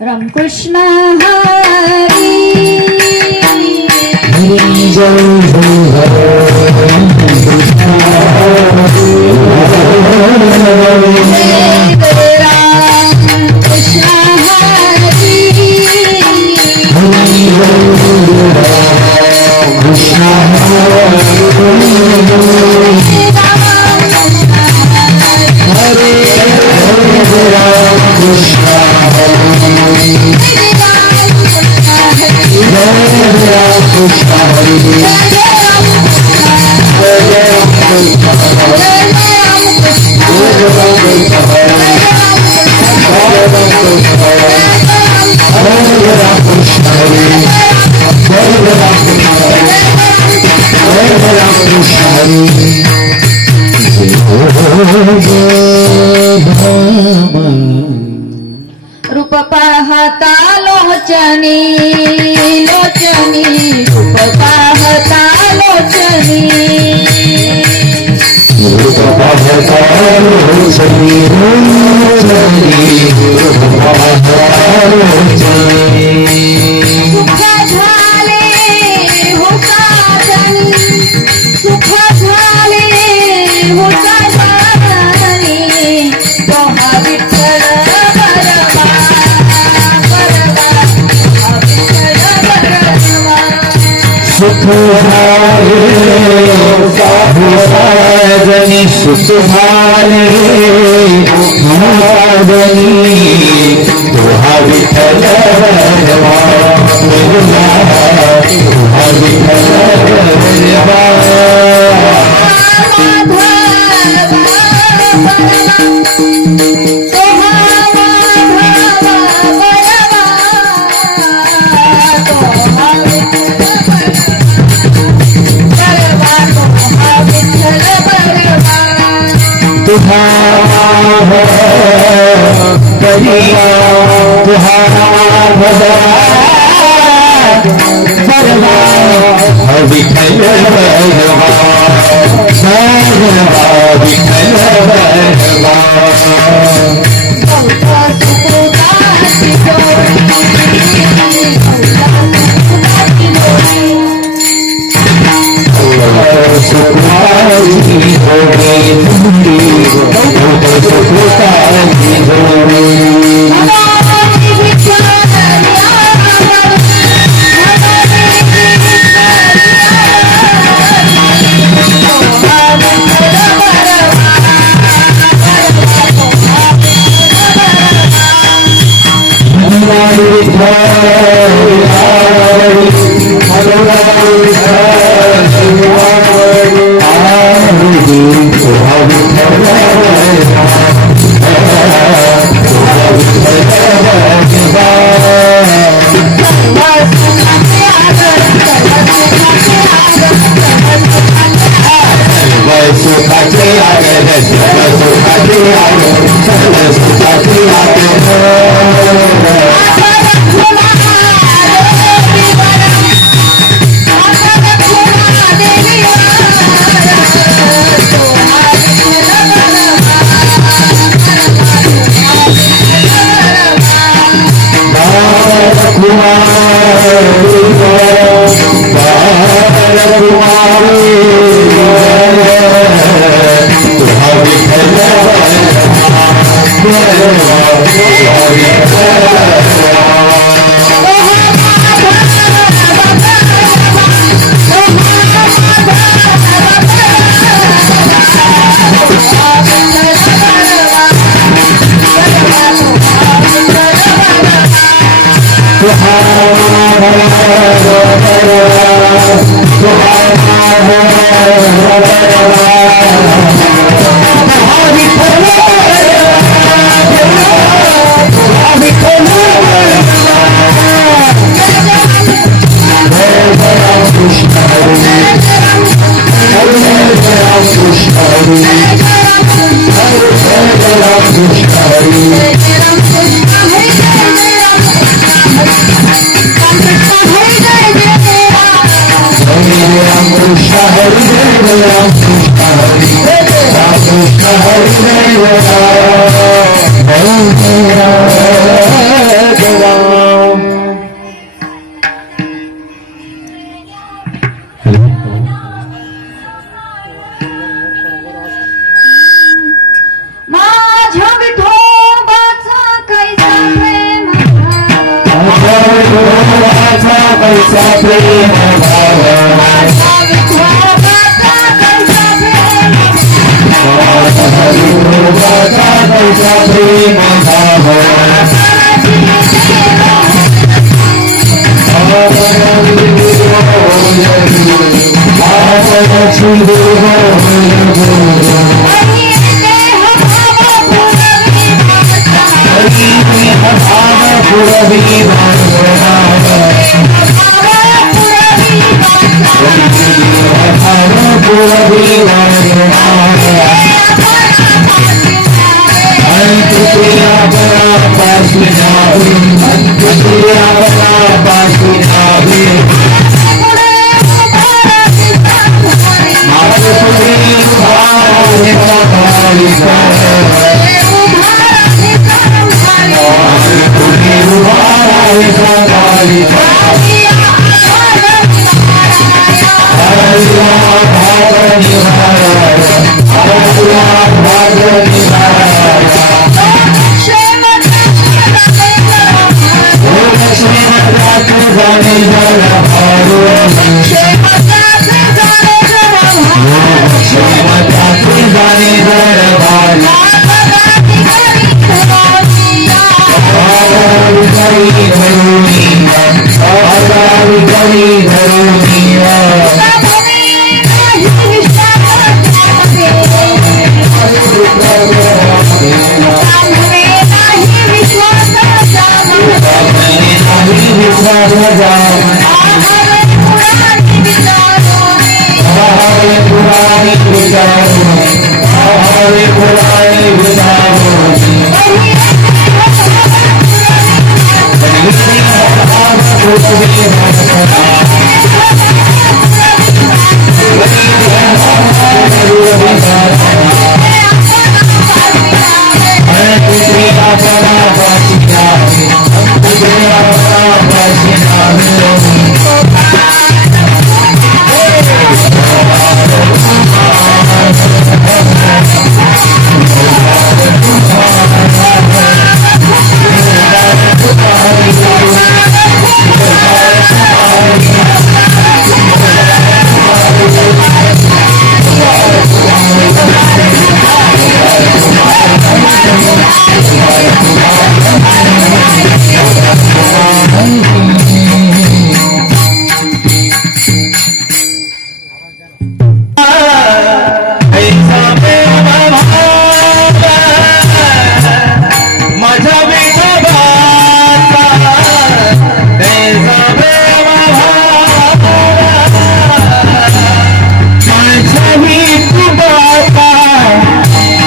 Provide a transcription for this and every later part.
राम कृष्ण हरी हरि जय हरे कृष्ण रूप पाहता लोचनी लोचनी रूप पाहता लोचनी रूप पाहता लोचनी रूप पाहता लोचनी सुख झाले हो साजनी सुख झाले हो साजनी दोहा विठ्ठल बरवा बरवा विठ्ठल बरवा सुख झाले साजनी सुख झाले साजनी दोहा विठ्ठल बरवा दोहा विठ्ठल तुम्हारा करिया तुम्हारा बरवा विठल बरवा विठल बरवा कैसा प्रेम भाव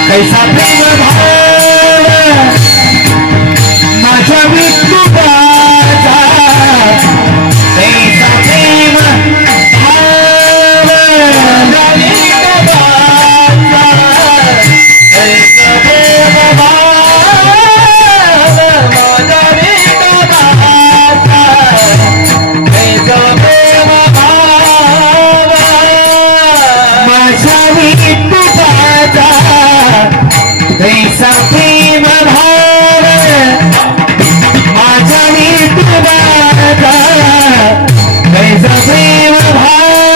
कैसा प्रेम भाव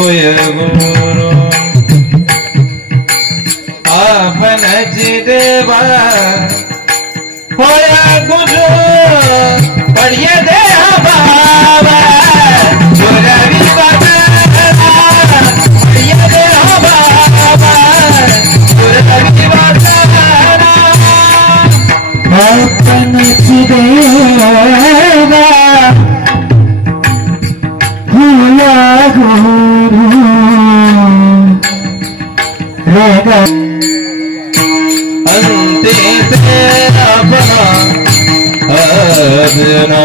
होय गुरु आपण जी देवा होय गुरु पढ़िए दे बाबा गुरवी बाबा पढ़िए दे बाबा गुरवी बाबा अपन देवा हुआ गुरु रेगा अंते तेरा बना अदना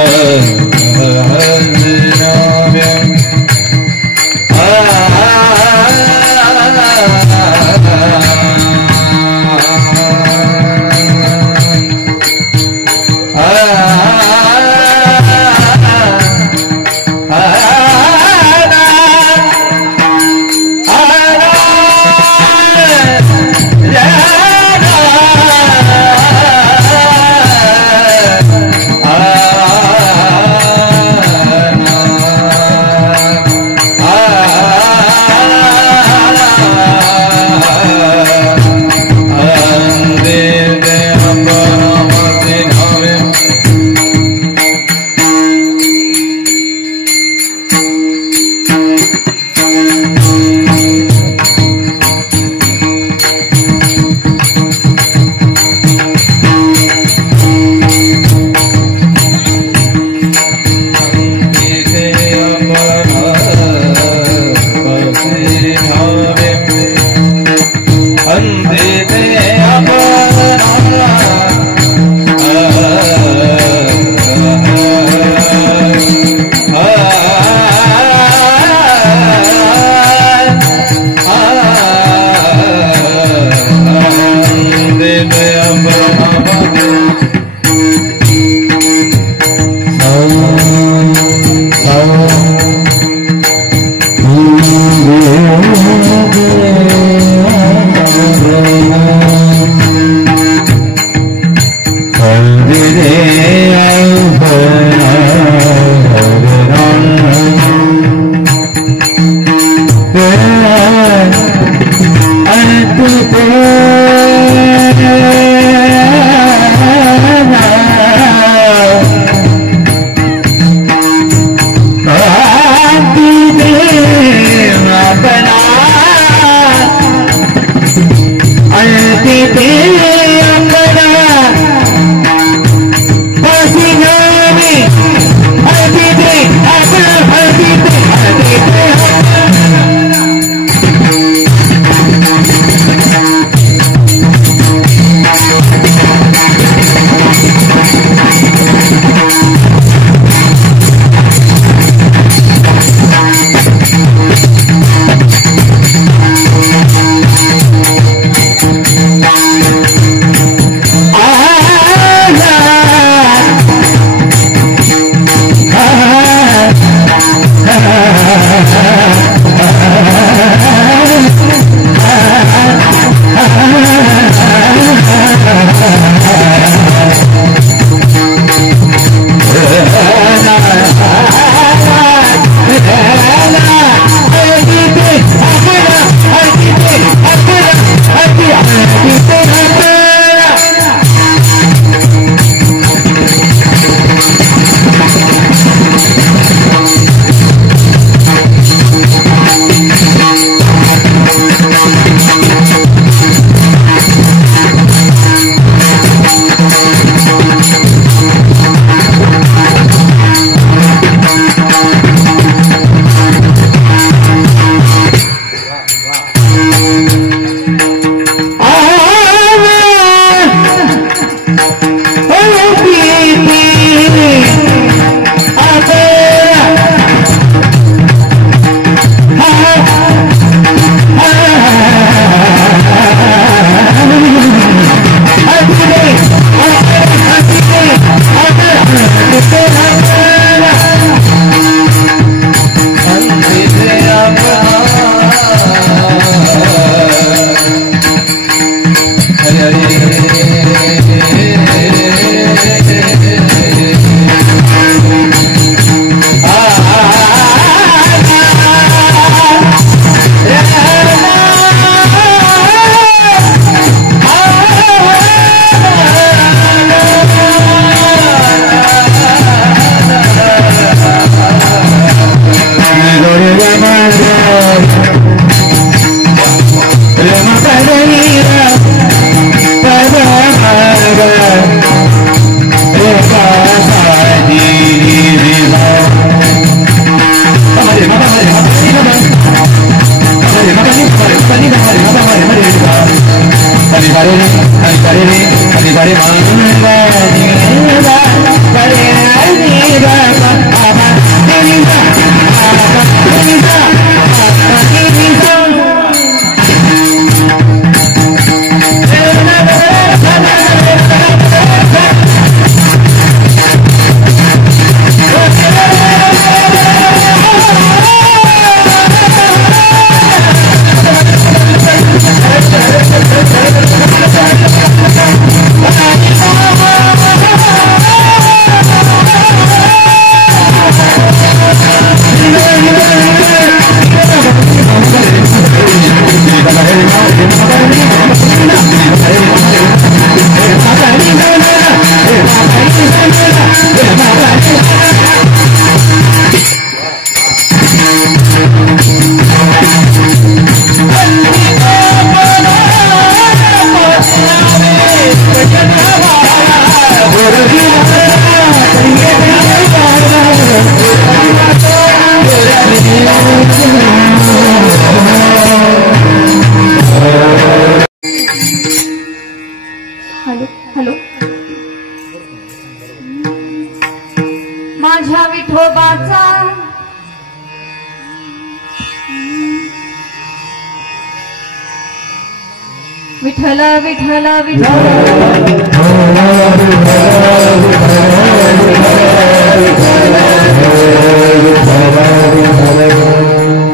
विठ्ठल विठ्ठल विठ्ठल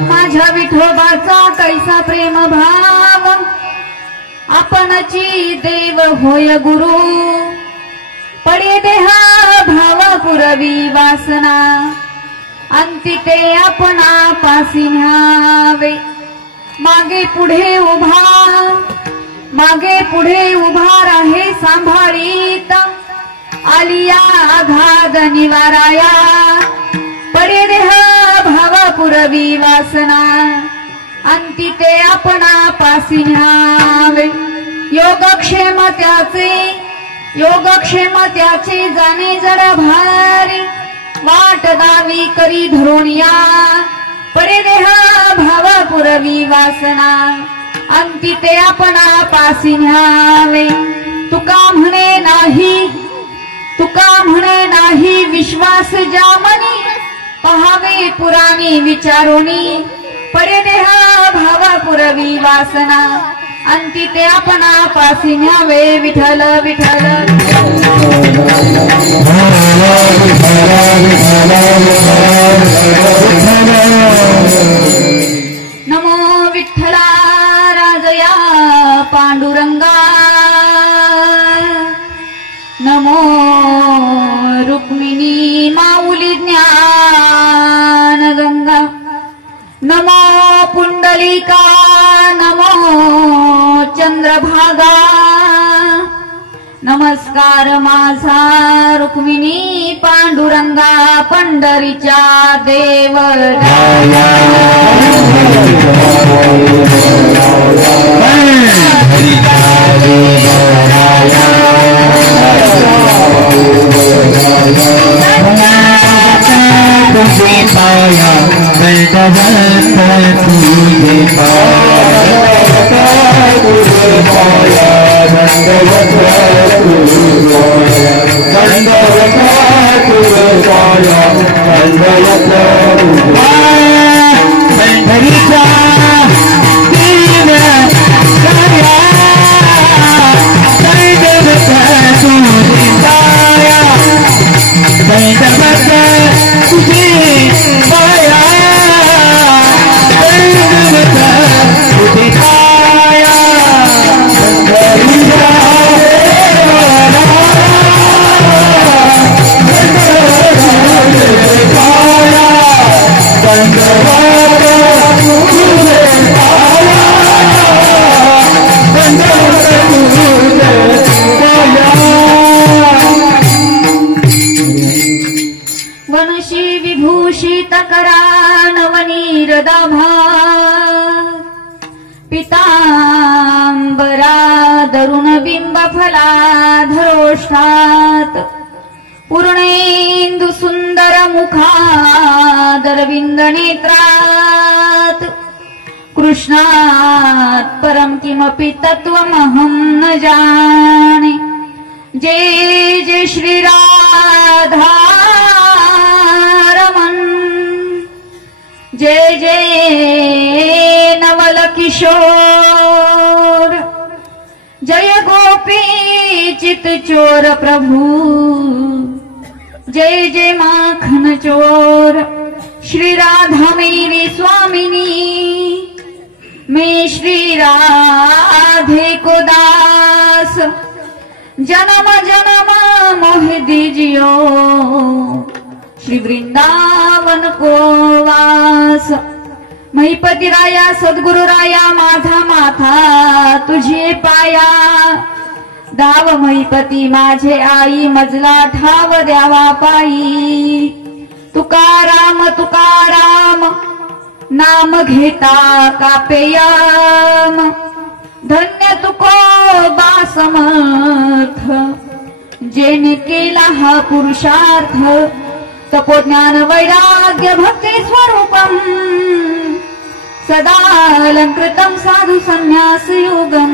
माझ्या विठोबाचा कैसा प्रेम भाव आपणची देव होय गुरु पडे देहा भाव पुरवी वासना अंती ते आपणा पासी न्यावे मागे पुढे उभा राहे सांभाळीत आलिया आघात निवाराया पडे देह भाव पुरवी वासना अंती ते आपणा पासी न्यावे योगक्षेम त्याचे जाणे जड भारी वाट दावी करी धरोणिया पडे देहा भाव पुरवी वासना अंती ते आपणा पासी न्यावे तुका म्हणे नाही विश्वास जामनी पहावे पुराणी विचारोनी पडे देहा भाव पुरवी वासना अंती ते आपणा पासी न्यावे विठ्ठल विठ्ठल नमो विठ्ठला राजया पांडुरंगा नमो रुक्मिणी माऊली ज्ञान गंगा नमो पुंडलिका नमो चंद्रभागा नमस्कार माझा रुक्मिणी पांडुरंगा पंढरीच्या देवराया तुझे पाया दंडवत तुझे पंढरीचा दीन दया दंडवत तुझे पाया दंडवत तुझे पाया दंडवत तुझे पाया पंढरीचा वनशी विभूषित करा नवनीरदाभा पितांबरा दरुण बिंब फलाधरोष्ठात पूर्णेंदु सुंदर मुखादरविंद नेत्रात कृष्णात परम किमपि तत्वमहं न जाने जय जय श्री राधा रमण जय जय नवल किशोर जय गोपी चित चोर प्रभु जय जय माखन चोर श्री राधा मेरी स्वामिनी मैं श्री राधे को दास जन्म जन्म मोह दीजियो श्री वृंदावन को वास महिपती राया सद्गुरु राया माझा माथा तुझे पाया दाव महिपती माझे आई मजला ठाव द्यावा पायी तुकाराम तुकाराम नाम घेता कापेयाम धन्य तुकोबा समर्थ जेने केला हा पुरुषार्थ तपोज्ञान वैराग्य भक्ती स्वरूपम सदा अलंकृतं साधु संन्यास योगम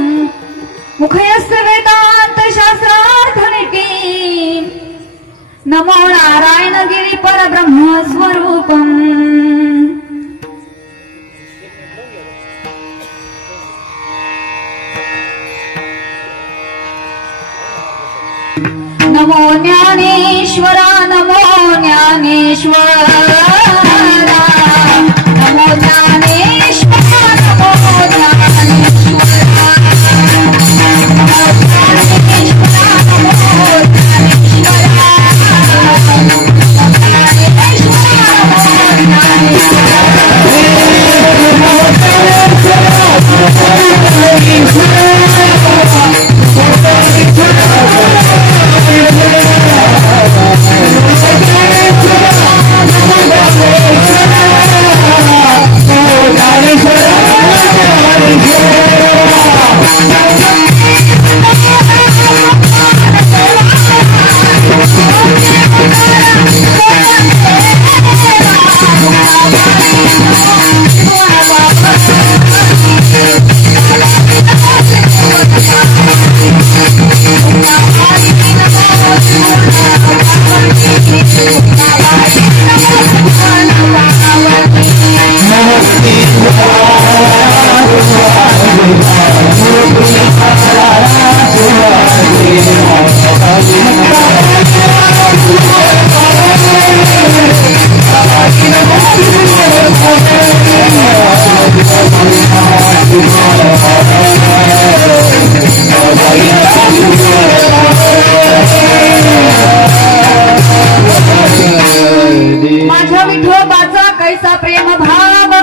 मुखयस्त वेदांत शास्त्रार्थनिकी नमो नारायण गिरी परब्रह्म स्वरूपम ज्ञानेश्वरा नमो ज्ञानेश्वरा नमो ज्ञानेश्वरा नमो ज्ञानेश्वरा नमो ज्ञानेश्वरा नमो ज्ञानेश्वरा माझ्या विठोबाचा कैसा प्रेम भाव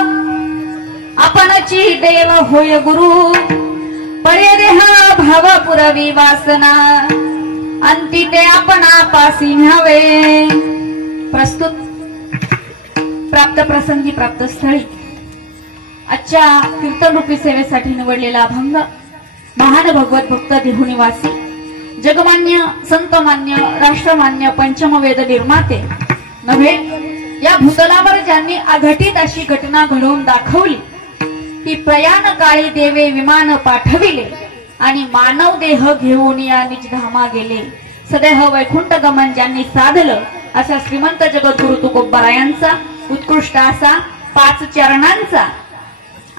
आपणची देव होय गुरु पळे देहा भाव पुरवी वासना अंती ते आपणापासी न्हावे. प्रस्तुत प्राप्त प्रसंगी प्राप्त स्थळी आजच्या कीर्तनरूपी सेवेसाठी निवडलेला अभंग महान भगवत भक्त देहुनिवासी जगमान्य संतमान्य राष्ट्रमान्य पंचमवेद निर्माते नव्हे या भूतलावर ज्यांनी अघटित अशी घटना घडवून दाखवली ती प्रयाण काळी देवे विमान पाठविले आणि मानव देह घेऊन या निजधामा गेले. सदैव वैकुंठ गमन ज्यांनी साधलं असा श्रीमंत जगद्गुरु तुकोबारायांचा उत्कृष्ट असा 5 चरणांचा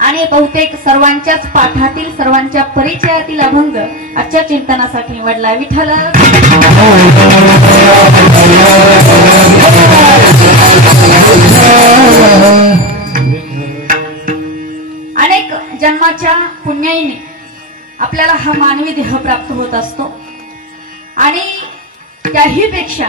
आणि बहुतेक सर्वांच्याच पाठातील सर्वांच्या परिचयातील अभंग आजच्या चिंतनासाठी निवडला. विठ्ठल अनेक जन्माच्या पुण्याईने आपल्याला हा मानवी देह प्राप्त होत असतो आणि त्याही पेक्षा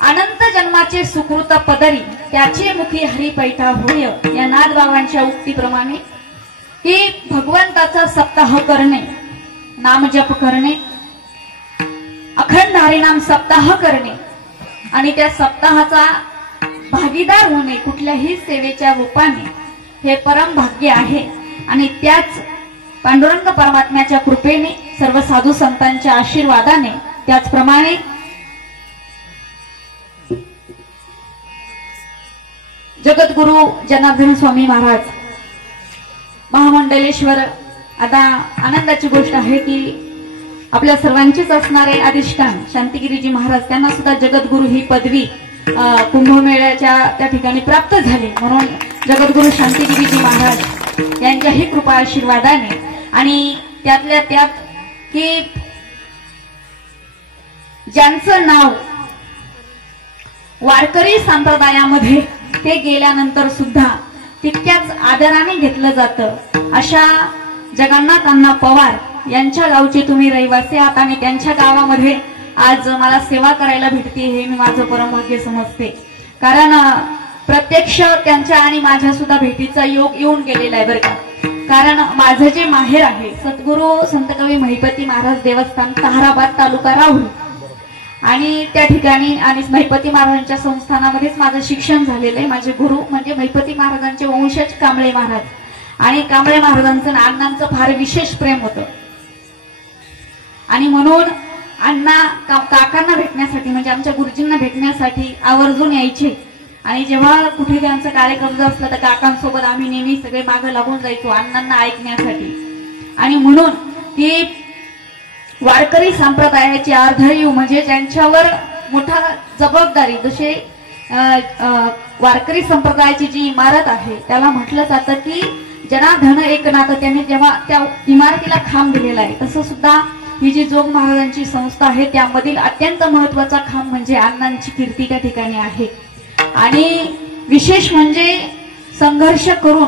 अनंत जन्माचे सुकृत पदरी त्याचे मुखी हरिपैठा होय या नाथबाबांच्या उक्तीप्रमाणे की भगवंताचा सप्ताह करणे नामजप करणे अखंड हरिनाम सप्ताह करणे आणि त्या सप्ताहाचा भागीदार होणे कुठल्याही सेवेच्या रूपाने हे परम भाग्य आहे. आणि त्याच पांडुरंग परमात्म्याच्या कृपेने सर्व साधू संतांच्या आशीर्वादाने त्याचप्रमाणे जगद्गुरु जनार्दन स्वामी महाराज महामंडलेश्वर. आता आनंदाची गोष्ट आहे की आपल्या सर्वांचीच असणारे अधिष्ठान शांतिगिरीजी महाराज त्यांना सुद्धा जगद्गुरु ही पदवी कुंभमेळ्याच्या त्या ठिकाणी प्राप्त झाली. म्हणून जगद्गुरु शांतिगिरीजी महाराज यांच्याही कृपा आशीर्वादाने आणि त्यातल्या त्यात की ज्यांचं नाव वारकरी संप्रदायामध्ये ते गेल्यानंतर सुद्धा तितक्याच आदराने घेतलं जातं अशा जगन्नाथ अण्णा पवार यांच्या गावचे तुम्ही रहिवासी आहात आणि त्यांच्या गावामध्ये आज मला सेवा करायला भेटते हे मी माझं परमभाग्य समजते. कारण प्रत्यक्ष त्यांच्या आणि माझ्या सुद्धा भेटीचा योग येऊन गेलेला आहे बरं का. कारण माझं जे माहेर आहे सद्गुरु संतकवी महिपती महाराज देवस्थान ताहराबाद तालुका राहुल आणि त्या ठिकाणी आणि महिपती महाराजांच्या संस्थानामध्येच माझं शिक्षण झालेलं आहे. माझे गुरु म्हणजे महिपती महाराजांचे वंशज कांबळे महाराज आणि कांबळे महाराजांचं अण्णांचं फार विशेष प्रेम होतं आणि म्हणून अण्णा काकांना भेटण्यासाठी म्हणजे आमच्या गुरुजींना भेटण्यासाठी आवर्जून यायचे आणि जेव्हा कुठे त्यांचा कार्यक्रम जर असला तर काकांसोबत आम्ही नेहमी सगळे मागे लागून जायचो अण्णांना ऐकण्यासाठी. आणि म्हणून की वारकरी संप्रदायाची अर्धायू म्हणजे ज्यांच्यावर मोठा जबाबदारी जसे वारकरी संप्रदायाची जी इमारत आहे त्याला म्हटलं जातं की जनार्दन एकनाथ त्यांनी जेव्हा त्या इमारतीला खांब दिलेला आहे तसं सुद्धा ही जी जोग महाराजांची संस्था आहे त्यामधील अत्यंत महत्वाचा खांब म्हणजे अण्णांची कीर्ती त्या ठिकाणी आहे. आणि विशेष म्हणजे संघर्ष करून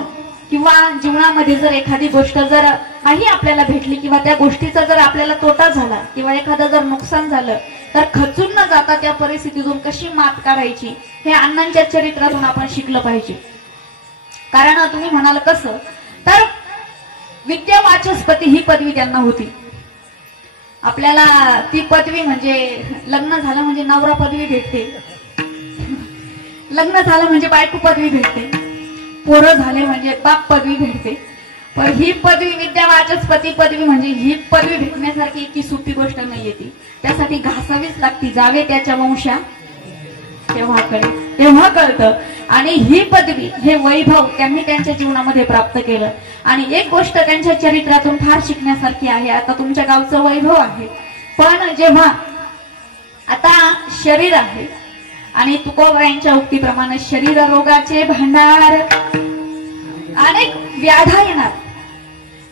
किंवा जीवनामध्ये जर एखादी गोष्ट जर काही आपल्याला भेटली किंवा त्या गोष्टीचा जर आपल्याला तोटा झाला किंवा एखादं जर नुकसान झालं तर खचून न जाता त्या परिस्थितीतून कशी मात काढायची हे अण्णांच्या चरित्रातून आपण शिकलं पाहिजे. कारण तुम्ही म्हणाल कसं, तर विद्या वाचस्पती ही पदवी त्यांना होती. आपल्याला ती पदवी म्हणजे लग्न झालं म्हणजे नवरा पदवी भेटते, लग्न झालं म्हणजे बायको पदवी भेटते, पोरं झाले म्हणजे बाप पदवी भेटते. पण ही पदवी विद्या वाचस्पती पदवी म्हणजे ही पदवी भेटण्यासारखी इतकी सोपी गोष्ट नाहीये. ती त्यासाठी घासावीच लागती. जावे त्याच्या वंशा तेव्हा कळतं. आणि ही पदवी हे वैभव त्यांनी त्यांच्या जीवनामध्ये प्राप्त केलं. आणि एक गोष्ट त्यांच्या चरित्रातून फार शिकण्यासारखी आहे. आता तुमच्या गावचं वैभव आहे, पण जेव्हा आता शरीर आहे आणि तुकोबाईंच्या उक्तीप्रमाणे शरीर रोगाचे भांडार, अनेक व्याधा येणार.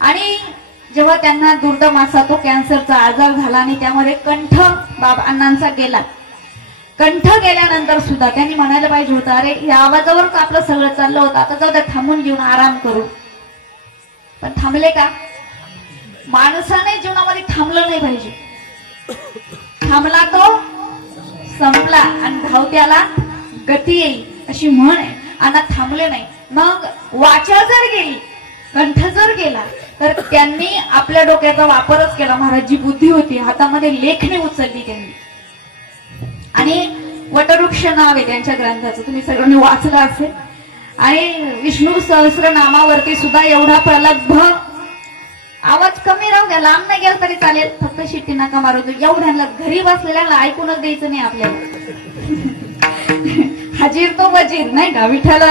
आणि जेव्हा त्यांना दुर्दम असा तो कॅन्सरचा आजार झाला आणि त्यामध्ये कंठ अण्णांचा गेला. कंठ गेल्यानंतर सुद्धा त्यांनी म्हणायला पाहिजे होतं, अरे या आवाजावरच आपलं सगळं चाललं होतं, आता जाऊ द्या थांबून घेऊन आराम करू. पण थांबले का? माणसाने जीवनामध्ये थांबलं नाही पाहिजे. थांबला तो संपला आणि धावत्याला गती येईल अशी म्हण आहे. आणि थांबले नाही, मग वाचा जर गेली, कंठ जर गेला, तर त्यांनी आपल्या डोक्याचा वापरच केला. महाराज जी बुद्धी होती हातामध्ये लेखणी उचलली त्यांनी. आणि वटवृक्ष नाव आहे त्यांच्या ग्रंथाचं, तुम्ही सगळ्यांनी वाचलं असेल. आणि विष्णू सहस्रनामावरती सुद्धा एवढा प्रलब्ध आवाज, कमी राहू द्या, लांब नाही गेला तरी चालेल, फक्त शिट्टी नका मारू. एवढ्यांना घरी बसलेल्या ऐकूनच द्यायचं नाही आपल्याला. हजीर तो वजीर नाही का, विठ्ठल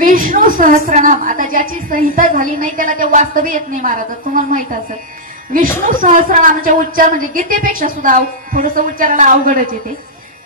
विष्णू सहस्रनाम. आता ज्याची संहिता झाली नाही त्याला ते वास्तवी येत नाही महाराज, तुम्हाला माहित असेल. विष्णू सहस्रनामाचे उच्चार म्हणजे गीतेपेक्षा सुद्धा थोडस उच्चाराला अवघडच येते.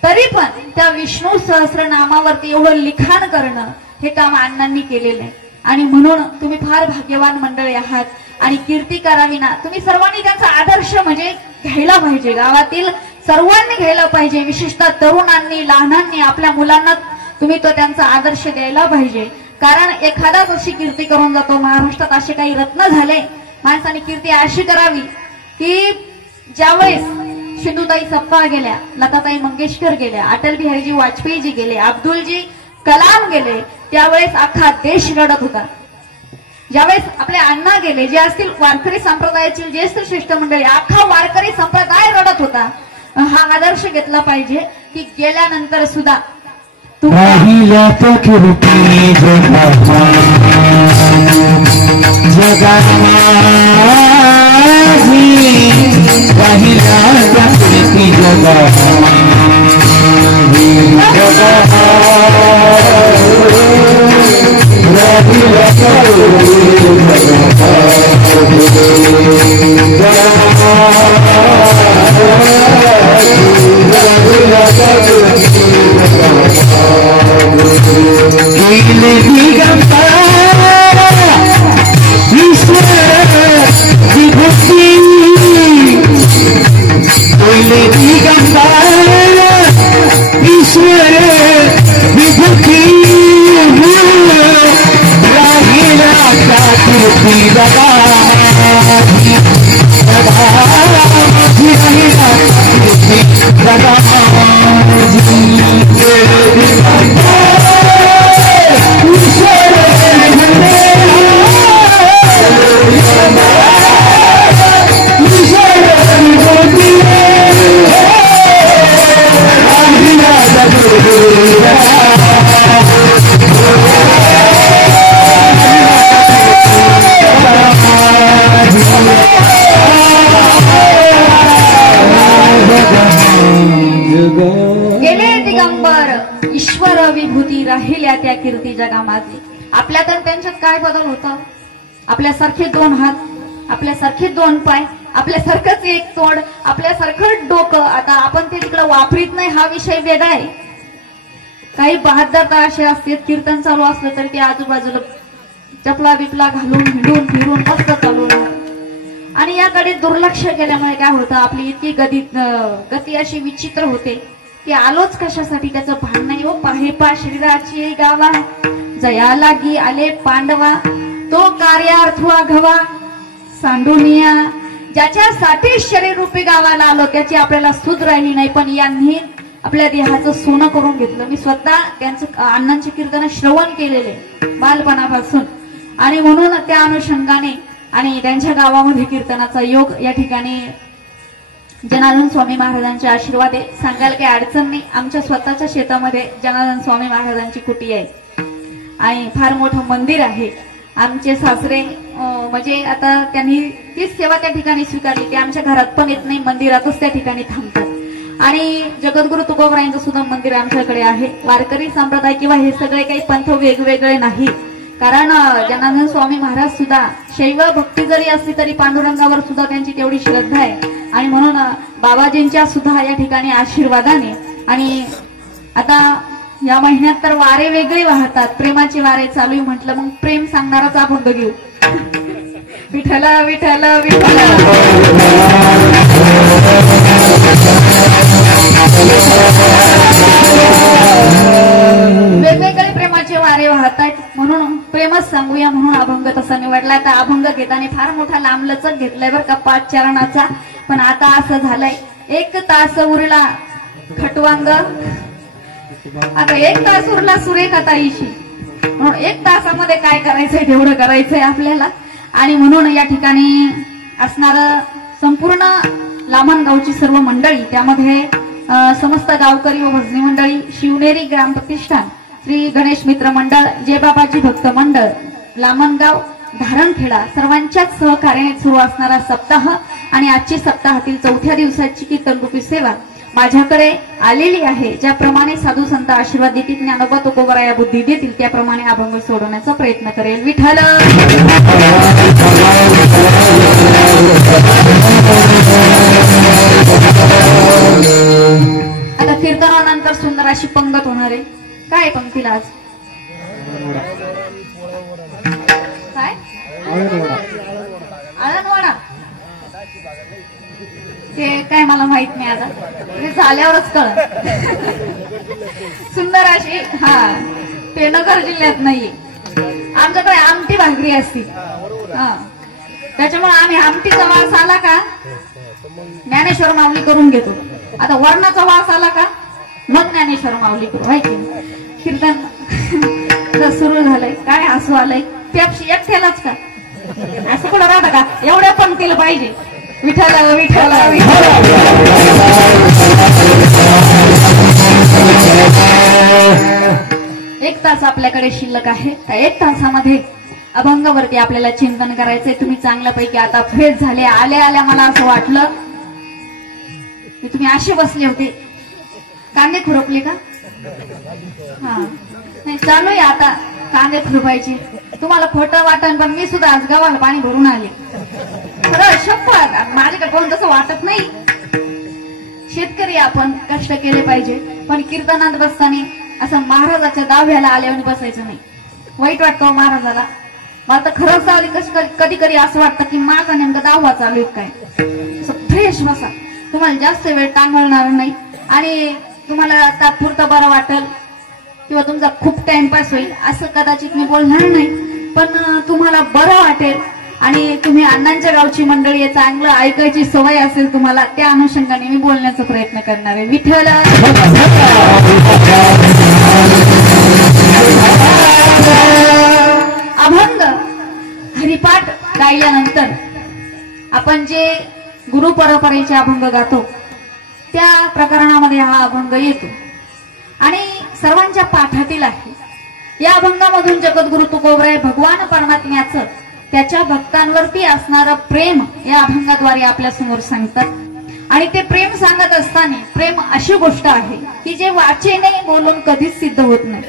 तरी पण त्या विष्णू सहस्रनामावरती एवढं लिखाण करणं हे काम अण्णांनी केलेलं आहे. आणि म्हणून तुम्ही फार भाग्यवान मंडळी आहात. आणि कीर्ती करावी ना, तुम्ही सर्वांनी त्यांचा आदर्श म्हणजे घ्यायला पाहिजे. गावातील सर्वांनी घ्यायला पाहिजे, विशेषतः तरुणांनी, लहानांनी, आपल्या मुलांना तुम्ही तो त्यांचा आदर्श द्यायला पाहिजे. कारण एखादाच अशी कीर्ती करून जातो. महाराष्ट्रात असे काही रत्न झाले, माणसाने कीर्ती अशी करावी की ज्यावेळेस सिंधुताई सपकाळ गेल्या, लताताई मंगेशकर गेल्या, अटल बिहारीजी वाजपेयीजी गेले, अब्दुलजी कलाम गेले, त्यावेळेस अख्खा देश रडत होता. ज्यावेळेस आपले अण्णा गेले, जे असतील वारकरी संप्रदायाची ज्येष्ठ श्रेष्ठ मंडळी, अख्खा वारकरी संप्रदाय रडत होता. हा आदर्श घेतला पाहिजे की गेल्यानंतर सुद्धा राहिल्या तो कीर्ती जगात माझी, राहिल्या त्या कीर्ती जगात राहिल्या त्या कीर्ती जगामध्ये. आपल्यात आणि त्यांच्यात काय बदल होता? आपल्यासारखे दोन हात, आपल्यासारखे दोन पाय, आपल्यासारखंच एक तोंड, आपल्यासारखं डोकं. आता आपण ते तिकडे वापरीत नाही हा विषय वेगळा आहे, काही बहादरता असे असते, कीर्तन चालू असलं तरी ते आजूबाजूला चपला बिपला घालून हिंडून फिरून मस्त चालू राहतात. आणि याकडे दुर्लक्ष केल्यामुळे काय होतं, आपली इतकी गती अशी विचित्र होते की आलोच कशासाठी त्याचं भान नाही. व पाहे शरीराची गावा जया लागी आले पांडवा, तो कार्यार्थ आघवा सांडुनिया. ज्याच्यासाठी शरीर रूपी गावाला आलो त्याची आपल्याला सूद राहिली नाही, पण यांनी आपल्या देहाचं सोनं करून घेतलं. मी स्वतः त्यांचं अण्णांचे कीर्तन श्रवण केलेले बालपणापासून, आणि म्हणून त्या अनुषंगाने आणि त्यांच्या गावामध्ये कीर्तनाचा योग या ठिकाणी जनार्दन स्वामी महाराजांचे आशीर्वाद आहे. सांगायला काही अडचण नाही. आमच्या स्वतःच्या शेतामध्ये जनार्दन स्वामी महाराजांची कुटी आहे आणि फार मोठं मंदिर आहे. आमचे सासरे म्हणजे आता त्यांनी तीच सेवा त्या ठिकाणी स्वीकारली. ते आमच्या घरात पण येत नाही, मंदिरातच त्या ठिकाणी थांबतात. आणि जगद्गुरु तुकोबरायांचं सुद्धा मंदिर आमच्याकडे आहे. वारकरी संप्रदाय किंवा हे सगळे काही पंथ वेगवेगळे नाही, कारण जनार्दन स्वामी महाराज सुद्धा शैव भक्ती जरी असली तरी पांडुरंगावर सुद्धा त्यांची तेवढी श्रद्धा आहे. आणि म्हणून बाबाजींच्या सुद्धा या ठिकाणी आशीर्वादाने, आणि आता या महिन्यात तर वारे वेगळे वाहतात, प्रेमाचे वारे चालू आहे म्हटलं मग प्रेम सांगणाराच अभंग घेऊ. विठ्ठल विठ्ठल विठ्ठल. वेगवेगळे प्रेमाचे वारे वाहत आहेत म्हणून प्रेमच सांगूया म्हणून अभंग तसा निवडलाय. तर अभंग घेताना फार मोठा लांबलचक घेतलाय बरं का, 5 चरणाचा. पण आता असं झालंय 1 तास उरला खटवांग, आता 1 तास उरला सुरेखाताईशी, म्हणून 1 तासामध्ये काय करायचंय तेवढं करायचंय आपल्याला. आणि म्हणून या ठिकाणी असणार संपूर्ण लामणगावची सर्व मंडळी, त्यामध्ये समस्त गावकरी व भजनी मंडळी, शिवनेरी ग्राम प्रतिष्ठान, श्री गणेश मित्र मंडळ, जयबाबाजी भक्त मंडळ, लामणगाव, धारणखेडा, सर्वांच्याच सहकार्याने सुरू असणारा सप्ताह आणि आजची सप्ताहातील 4थ्या दिवसाची कीर्तनरूपी सेवा माझ्याकडे आलेली आहे. ज्याप्रमाणे साधू संत आशीर्वाद देतील, ज्ञानोबा तुकोबराया बुद्धी देतील, त्याप्रमाणे अभंग सोडवण्याचा प्रयत्न करेल. विठ्ठल. आता कीर्तनानंतर सुंदर अशी पंगत होणार आहे. काय पंक्तीला आज काय आळणवाडा ते काय मला माहित नाही, आता ते झाल्यावरच कळ. सुंदर अशी, हा ते नगर जिल्ह्यात नाहीये, आमच्याकडे आमटी भाकरी असती. हा त्याच्यामुळे आम्ही आमटीचा वास आला का ज्ञानेश्वर माऊली करून घेतो. आता वर्णाचा वास आला का मग ज्ञानेश्वर माऊली करू, आहे की कीर्तन सुरू झालंय. काय हसू आलंय पेप्सी एकट्यालाच का, असं कुठं राहतं का, एवढ्या पंक्तीला पाहिजे. विठ्ठल विठ्ठल विठ्ठल. 1 तास आपल्याकडे शिल्लक आहे. त्या 1 तासामध्ये अभंगावरती आपल्याला चिंतन करायचंय. तुम्ही चांगल्यापैकी आता फ्रेश झाले. आल्या आल्या मला असं वाटलं की तुम्ही असे बसले होते, कांदे खुरपले का? हा नाही, चालू आहे आता कांदे खुरपायचे. तुम्हाला खोटं वाटण, पण मी सुद्धा आज गावाला पाणी भरून आले. खरं शपथ, माझ्याकडे कोण तसं वाटत नाही. शेतकरी आपण कष्ट केले पाहिजे, पण कीर्तनात बसताना असं महाराजाच्या दाव्याला आल्यावर बसायचं नाही. वाईट वाटतं महाराजाला. मला तर खरंच कधी कधी असं वाटतं की माझा नेमका दावा चालू आहे काय. असं फ्रेश बसा, तुम्हाला जास्त वेळ टांगळणार नाही आणि तुम्हाला तात्पुरतं बरं वाटेल किंवा तुमचा खूप टाइमपास होईल असं कदाचित मी बोलणार नाही, पण तुम्हाला बरं वाटेल आणि तुम्ही अण्णांच्या गावची मंडळी आहे, चांगलं ऐकायची सवय असेल तुम्हाला, त्या अनुषंगाने मी बोलण्याचा प्रयत्न करणार आहे. विठ्ठल. अभंग हरिपाठ गायल्यानंतर आपण जे गुरु परंपरेचे अभंग गातो त्या प्रकरणामध्ये हा अभंग येतो आणि सर्वांच्या पाठातील आहे. या अभंगामधून जगद्गुरु तुकोबराय भगवान परमात्म्याचं त्याच्या भक्तांवरती असणारं प्रेम या अभंगाद्वारे आपल्या समोर सांगतात. आणि ते प्रेम सांगत असताना प्रेम अशी गोष्ट आहे की जे वाचेने बोलून कधीच सिद्ध होत नाही.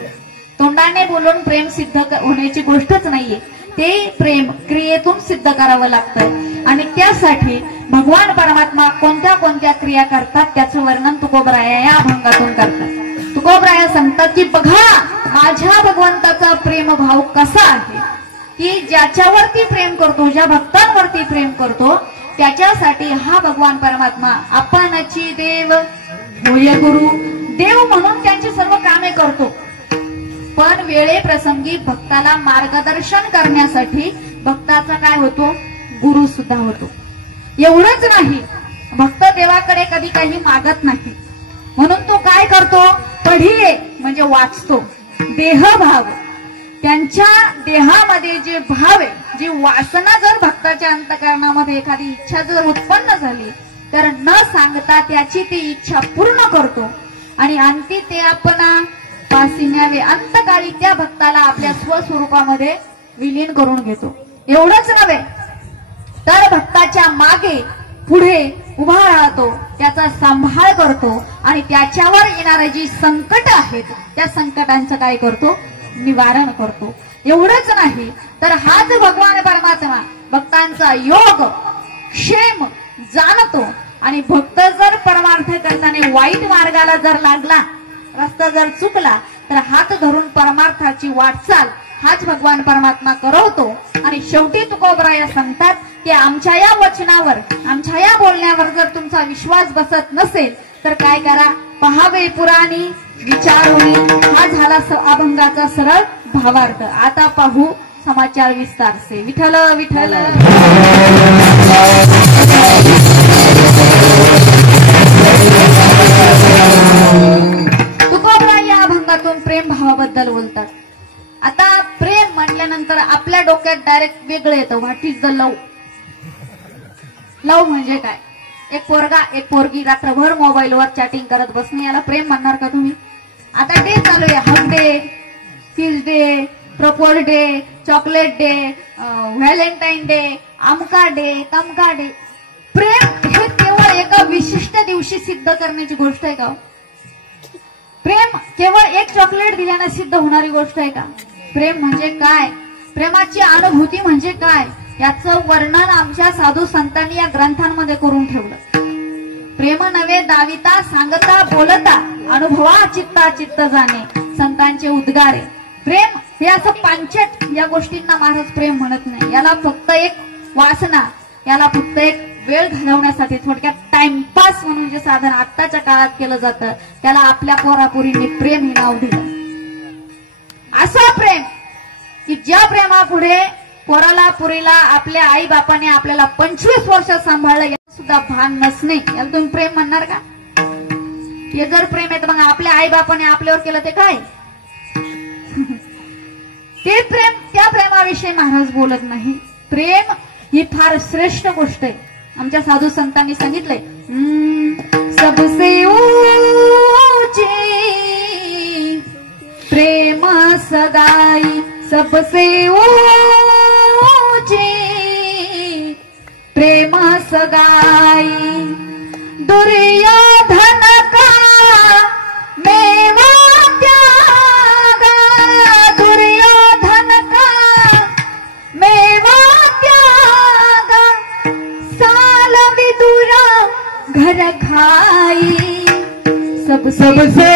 तोंडाने बोलून प्रेम सिद्ध होण्याची गोष्टच नाहीये. ते प्रेम क्रियेतून सिद्ध करावं लागतं आणि त्यासाठी भगवान परमात्मा कोणत्या कोणत्या क्रिया करतात त्याचं वर्णन तुकोबराय या अभंगातून करतात. तुकोबराया सांगतात की बघा माझ्या भगवंताचा प्रेम भाव कसा आहे की ज्याच्यावरती प्रेम करतो, ज्या भक्तांवरती प्रेम करतो त्याच्यासाठी हा भगवान परमात्मा आपणची देव होय गुरु, देव म्हणून त्यांची सर्व कामे करतो. पण वेळेप्रसंगी भक्ताला मार्गदर्शन करण्यासाठी भक्ताचा काय होतो, गुरु सुद्धा होतो. एवढंच नाही, भक्त देवाकडे कधी काही मागत नाही, म्हणून तो काय करतो, पढिये म्हणजे वाचतो. देहभाव, त्यांच्या देहामध्ये जे भाव आहे, जी वासना जर भक्ताच्या अंतःकरणामध्ये एखादी इच्छा जर उत्पन्न झाली तर न सांगता त्याची ती इच्छा पूर्ण करतो आणि अंती ते आपण पासी न्यावे, अंतकाळी त्या भक्ताला आपल्या स्वस्वरूपामध्ये विलीन करून घेतो. एवढंच नव्हे तर भक्ताच्या मागे पुढे उभा राहतो, त्याचा सांभाळ करतो आणि त्याच्यावर येणारे जी संकट आहेत त्या संकटांचं काय करतो, निवारण करतो. एवढंच नाही तर हाच भगवान परमात्मा भक्तांचा योग क्षेम जाणतो आणि भक्त जर परमार्थ करताना वाईट मार्गाला जर लागला, रस्ता जर चुकला तर हात धरून परमार्थाची वाटचाल हाच भगवान परमात्मा करवतो. आणि शेवटी तुकोबराया सांगतात की आमच्या या वचनावर, आमच्या या बोलण्यावर जर तुमचा विश्वास बसत नसेल तर काय करा, पहावे पुराणी विचारुनी. हा झाला अभंगाचा सरळ भावार्थ. आता पाहू समाचार विस्तार से. विठ्ठल विठ्ठल. तुकोबराया या अभंगातून प्रेम भावाबद्दल बोलतात. आता प्रेम म्हटल्यानंतर आपल्या डोक्यात डायरेक्ट वेगळं येतं, व्हॉट इज द लव. लव म्हणजे काय, एक पोरगा एक पोरगी रात्रभर मोबाईलवर चॅटिंग करत बसणे, याला प्रेम म्हणणार का तुम्ही. आता डे चालू आहे, hug day, fish day, propose day, chocolate day, Valentine day, अमका डे, तमका डे. प्रेम हे केवळ एका विशिष्ट दिवशी सिद्ध करण्याची गोष्ट आहे का. प्रेम केवळ एक चॉकलेट दिल्याने सिद्ध होणारी गोष्ट आहे का. प्रेम म्हणजे काय, प्रेमाची अनुभूती म्हणजे काय, याचं वर्णन आमच्या साधू संतांनी या ग्रंथांमध्ये करून ठेवलं. प्रेम नव्हे दाविता सांगता बोलता, अनुभवा चित्ता चित्त जाणे, संतांचे उद्गारे. प्रेम हे असं पांचट या गोष्टींना महाराज प्रेम म्हणत नाही. याला फक्त एक वासना, याला फक्त एक वेळ घालवण्यासाठी, थोडक्यात टाइमपास म्हणून जे साधन आत्ताच्या काळात केलं जातं त्याला आपल्या पोरापोरींनी प्रेम हे नाव दिलं. असं प्रेम की ज्या प्रेमापुढे पोराला पुरीला आपल्या आई बापाने आपल्याला 25 वर्ष सांभाळलं यात सुद्धा भान नसणे, याला तुम्ही प्रेम म्हणणार का. हे जर प्रेम आहे तर मग आपल्या आई बापाने आपल्यावर केलं ते काय. ते प्रेम, त्या प्रेमाविषयी महाराज बोलत नाही. प्रेम ही फार श्रेष्ठ गोष्ट आहे. आमच्या साधू संतांनी सांगितलंय, सबसे ऊंची प्रेम सगाई, सबसे ऊंची प्रेम सगाई, दुर्योधन का मेवा त्यागा, दुर्योधन का मेवा त्यागा, साल विदुरा घर खाई, सब सबसे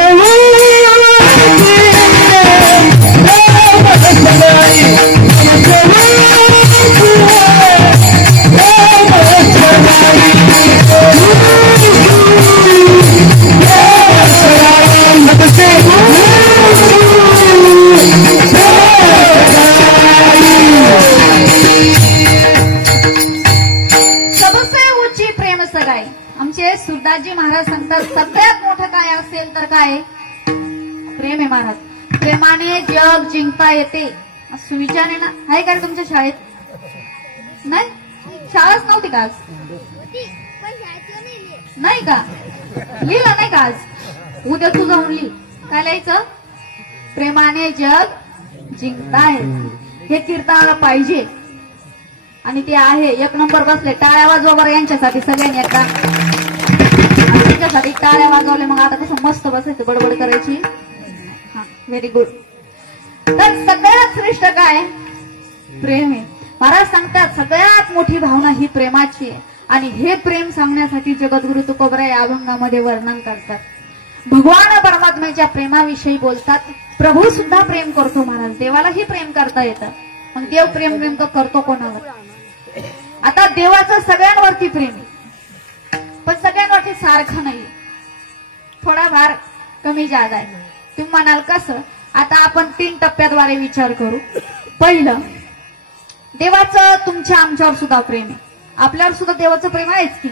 आमचे सुरदासजी महाराज सांगतात सगळ्यात मोठं काय असेल तर काय, प्रेम आहे महाराज. प्रेमाने जग जिंकता येते. सुविचार आहे ना, आहे का रे तुमच्या शाळेत. नाही, शाळाच नव्हती का आज. नाही का, लिहिलं नाही का आज. उद्या तू जाऊन लिही. काय लिहायचं, प्रेमाने जग जिंकता येते. हे कीर्तनाला पाहिजे आणि ते आहे. एक नंबर बसले. टाळ्या वाजवा बरं यांच्यासाठी सगळ्यांनी एकदा. त्यांच्यासाठी टाळ्या वाजवले. मग आता कसं मस्त बसायचं, बडबड करायची. हा, व्हेरी गुड. तर सगळ्यात श्रेष्ठ काय, प्रेम आहे. महाराज सांगतात सगळ्यात मोठी भावना ही प्रेमाची आहे. आणि हे प्रेम सांगण्यासाठी जगद्गुरु तुकोबराया या अभंगामध्ये वर्णन करतात. भगवान परमात्म्याच्या प्रेमाविषयी बोलतात. प्रभू सुद्धा प्रेम करतो महाराज, देवालाही प्रेम करता येतं. मग देव प्रेम नेमकं करतो कोणावर? आता देवाचं सगळ्यांवरती प्रेम आहे, पण सगळ्यांवरती सारखं नाही, थोडाफार कमी जादा आहे. तुम्ही म्हणाल कसं? आता आपण 3 टप्प्याद्वारे विचार करू. पहिलं, देवाचं तुमच्या आमच्यावर सुद्धा प्रेम आहे, आपल्यावर सुद्धा देवाचं प्रेम आहेच की.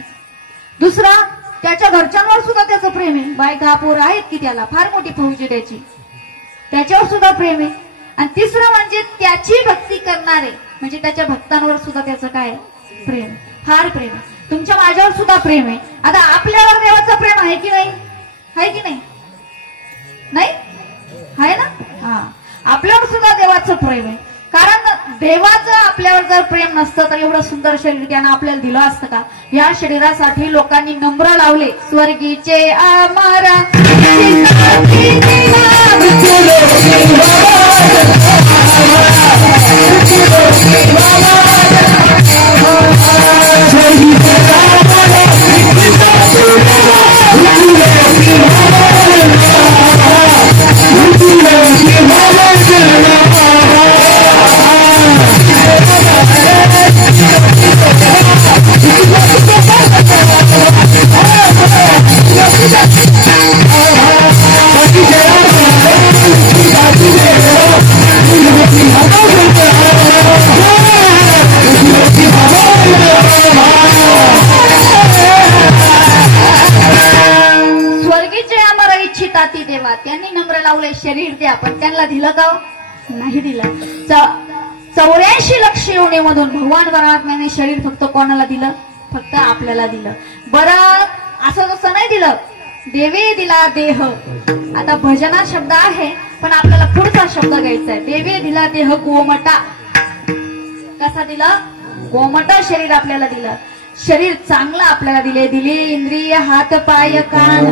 दुसरं, त्याच्या घरच्यांवर सुद्धा त्याचं प्रेम आहे, बायका पोरं आहेत की त्याला, फार मोठी फौज आहे त्याची, त्याच्यावर सुद्धा प्रेम आहे. आणि तिसरं म्हणजे त्याची भक्ती करणारे म्हणजे त्याच्या भक्तांवर सुद्धा त्याचं काय प्रेम, फार प्रेम आहे. तुमच्या माझ्यावर सुद्धा प्रेम आहे. आता आपल्यावर देवाचं प्रेम आहे की नाही? आहे की नाही? नाही आहे ना? हा, आपल्यावर सुद्धा देवाचं प्रेम आहे. कारण देवाचं आपल्यावर जर प्रेम नसतं तर एवढं सुंदर शरीर त्यानं आपल्याला दिलं असतं का? या शरीरासाठी लोकांनी नम्र लावले, स्वर्गीचे आमारा देवा त्यांनी नम्र लावले शरीर द्या, पण त्यांना दिलं का? नाही दिलं. 84 लक्ष योनीमधून भगवान परमात्म्याने शरीर फक्त कोणाला दिलं? फक्त आपल्याला दिलं. बरं, असं जसं नाही दिलं, देवी दिला देह. आता भजना शब्द आहे, पण आपल्याला पुढचा शब्द घ्यायचा आहे. देवी दिला देह गोमटा. कसा दिला? गोमटा शरीर आपल्याला दिलं. शरीर चांगलं आपल्याला दिले इंद्रिय हात पाय कान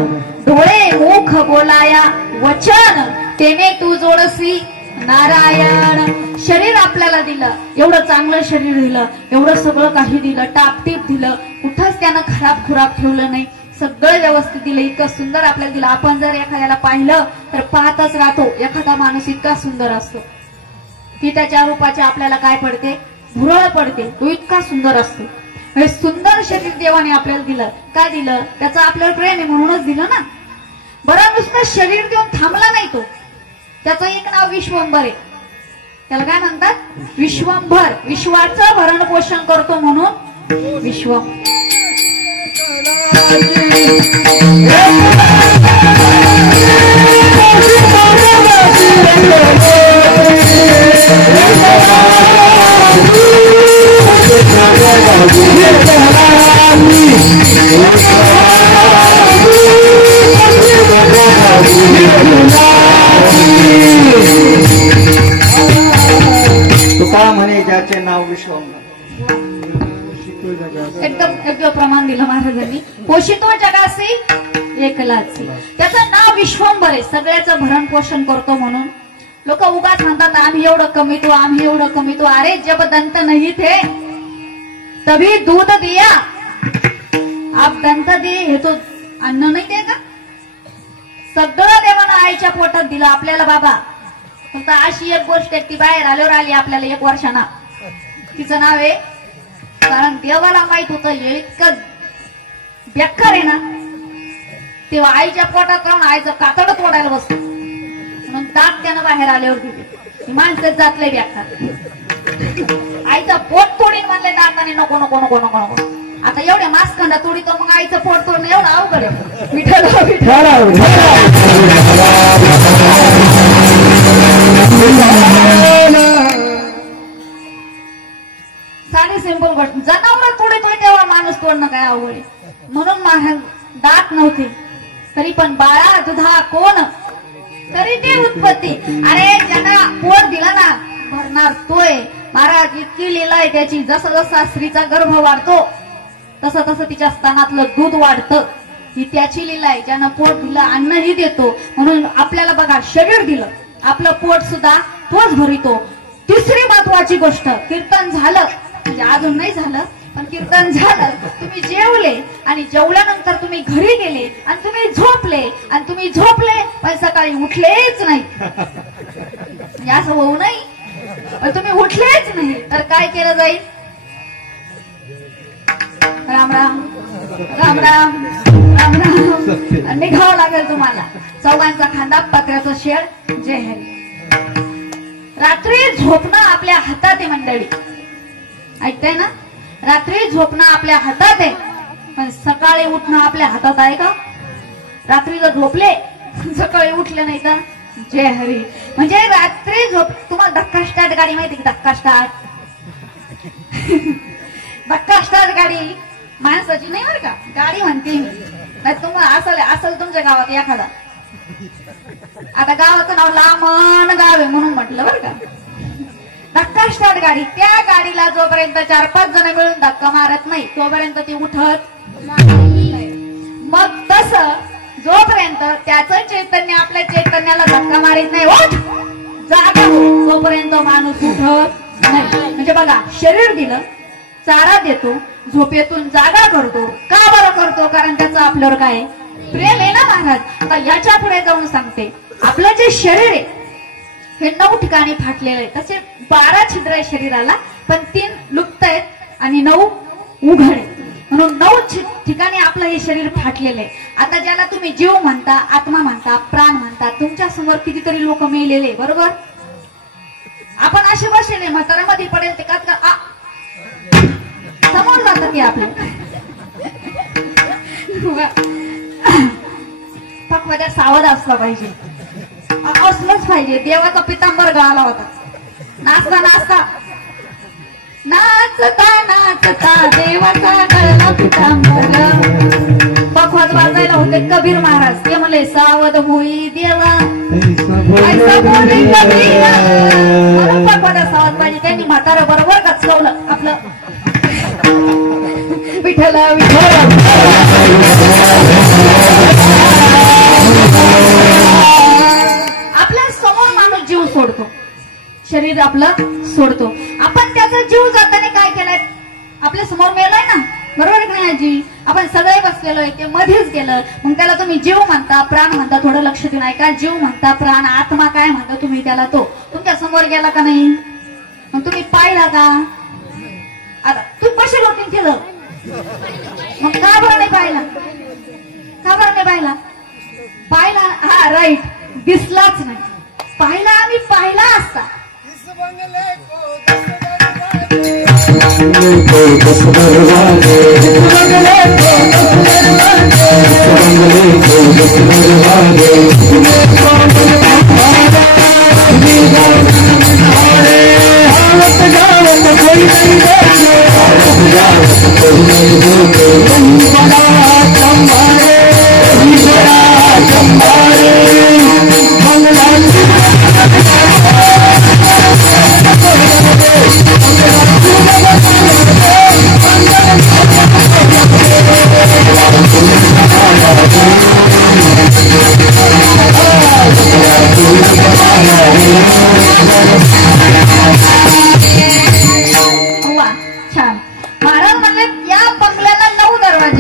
डोळे मुख बोलाया वचन तेने तू जोडसी नारायण. शरीर आपल्याला दिलं, एवढं चांगलं शरीर दिलं, एवढं सगळं काही दिलं, टापटीप दिलं, कुठंच त्यानं खराब खुराब ठेवलं नाही, सगळं व्यवस्थित दिलं, इतकं सुंदर आपल्याला दिलं. आपण जर एखाद्याला पाहिलं तर पाहतच राहतो. एखादा माणूस इतका सुंदर असतो की त्याच्या रूपाचे आपल्याला काय पडते? भुरळ पडते. तो इतका सुंदर असतो. हे सुंदर शरीर देवाने आपल्याला दिलं. काय दिलं? त्याचं आपल्याला प्रेम आहे म्हणूनच दिलं ना. बरं, नुसतं शरीर देऊन थांबला नाही तो. त्याचं एक नाव विश्वंभर आहे. त्याला काय म्हणतात? विश्वंभर. विश्वाचं भरण पोषण करतो म्हणून विश्वम. तुका म्हणे ज्याचे नाव विश्वंभर. एकदम योग्य प्रमाण दिलं महाराजांनी. पोषितो जगासी एकलाच. त्याचं नाव विश्वंभर आहे, सगळ्याचं भरण पोषण करतो म्हणून. लोक उगाच म्हणतात आम्ही एवढं कमीतो, आम्ही एवढं कमीतो. अरे जब दंत नहीं थे तभी दूध दिया, आप दंत दिए हे तो अन्न नाही ते का? सगळं देवानं आईच्या पोटात दिलं आपल्याला बाबा. फक्त अशी एक गोष्ट आहे, ती बाहेर आल्यावर आली आपल्याला 1 वर्षांना. तिचं नाव आहे, कारण देवाला माहित होतं इतकं बेकार आहे ना, तेव्हा आईच्या पोटात राहून आईचं कातड तोडायला बसतो म्हणून दात त्यानं बाहेर आल्यावर दिली. माणसं जातले बेकार. आईचं पोट तोडीन म्हणले दाताने नको नको नको नको नको. आता एवढ्या मास्कंडा तोडीतो, मग आईचं पोट तोडणं एवढं अवघड आहे. विठ्ठल साधी सिंपल गोष्ट. जनावर तोडतोय तेव्हा माणूस तोडणं काय अवघड आहे. म्हणून दात नव्हते तरी पण बाळा दुधा कोण तरी ते उत्पत्ती. अरे ज्यांना पोट दिला ना भरणार तोय. महाराज इतकी लीला आहे त्याची. जसं जसा स्त्रीचा गर्भ वाढतो तसं तसं तिच्या स्तनातलं दूध वाढतं. ही त्याची लीला आहे. ज्यानं पोट दिलं अन्नही देतो. म्हणून आपल्याला बघा शरीर दिलं, आपलं पोट सुद्धा तोच भरितो. तिसरी महत्वाची गोष्ट, कीर्तन झालं म्हणजे अजून नाही झालं, पण कीर्तन झालं, तुम्ही जेवले आणि जेवल्यानंतर तुम्ही घरी गेले आणि तुम्ही झोपले आणि तुम्ही झोपले पण सकाळी उठलेच नाही, म्हणजे असं होऊ नाही, पण तुम्ही उठलेच नाही तर काय केलं जाईल? राम राम राम राम राम राम निघावं लागेल तुम्हाला. चौघांचा खांदा पत्र्याचं शेड जय हरी. रात्री झोपणं आपल्या हातात आहे मंडळी, ऐकताय ना? रात्री झोपणं आपल्या हातात आहे पण सकाळी उठणं आपल्या हातात आहे का? रात्री जर झोपले सकाळी उठले नाही तर जय हरी. म्हणजे रात्री झोप. तुम्हाला धक्का स्टार्ट गाडी माहिती का? धक्का स्टार्ट धक्का स्टार्ट गाडी माणसाची नाही बरं का, गाडी म्हणते मी. नाही तुम्हाला असेल तुमच्या गावात एखादा, आता गावाचं नाव लांबण गाव आहे म्हणून म्हटलं बरं का. धक्का स्टार्ट गाडी, त्या गाडीला जोपर्यंत 4-5 जण मिळून धक्का मारत नाही तोपर्यंत ती उठत नाही. मग तसं जोपर्यंत त्याचं चैतन्य आपल्या चैतन्याला धक्का मारित नाही, उठ जागा हो, तोपर्यंत माणूस उठत नाही. म्हणजे बघा, शरीर दिलं, चारा देतो, झोपेतून जागा करतो. का बरं करतो? कारण त्याचं आपल्यावर काय प्रेम आहे ना महाराज. आता याच्या पुढे जाऊन सांगते, आपलं जे शरीर आहे हे 9 ठिकाणी फाटलेलं आहे. तसे 12 छिद्र आहे शरीराला, पण 3 लुप्त आहेत आणि 9 उघड आहेत. म्हणून 9 ठिकाणी आपलं हे शरीर फाटलेलं आहे. आता ज्याला तुम्ही जीव म्हणता, आत्मा म्हणता, प्राण म्हणता, तुमच्या समोर कितीतरी लोक मेलेले, बरोबर? आपण असे बसलेले, म्हाताऱ्यामध्ये पडेल ते का समोर जातं की आपलं पक्वाद्या सावध असला पाहिजे, असलंच पाहिजे. देवाचा पितांबर गळाला होता. नाचता नाचता नाचता नाचता देवाचा गळला पितांबर. पक्वाद वाजायला होते कबीर महाराज. ते म्हणले सावध होई देवा ऐसा बोले कबीरा. म्हणून पक्वाद्या सावध पाहिजे. त्यांनी म्हातारा बरोबर गचकवलं आपलं विठ्ठल विठ्ठल. आपल्या समोर माणूस जीव सोडतो, शरीर आपलं सोडतो. आपण त्याचा जीव जाताना काय केलाय? आपल्या समोर मेलाय ना, बरोबर आहे नाही आजी? आपण सगळे बसलेलोय, ते मध्येच गेलं. मग त्याला तुम्ही जीव म्हणता, प्राण म्हणता. थोडं लक्ष देऊन ऐका. जीव म्हणता, प्राण, आत्मा काय म्हणता तुम्ही त्याला? तो तुमच्या समोर गेला का नाही? मग तुम्ही पाहिला का? आता तू कशी लोटिंग केलं? मग का बरं नाही पाहिला? का बरं नाही पाहिला? पाहिला, हा राईट, दिसलाच नाही. पाहिला, आम्ही पाहिला असता.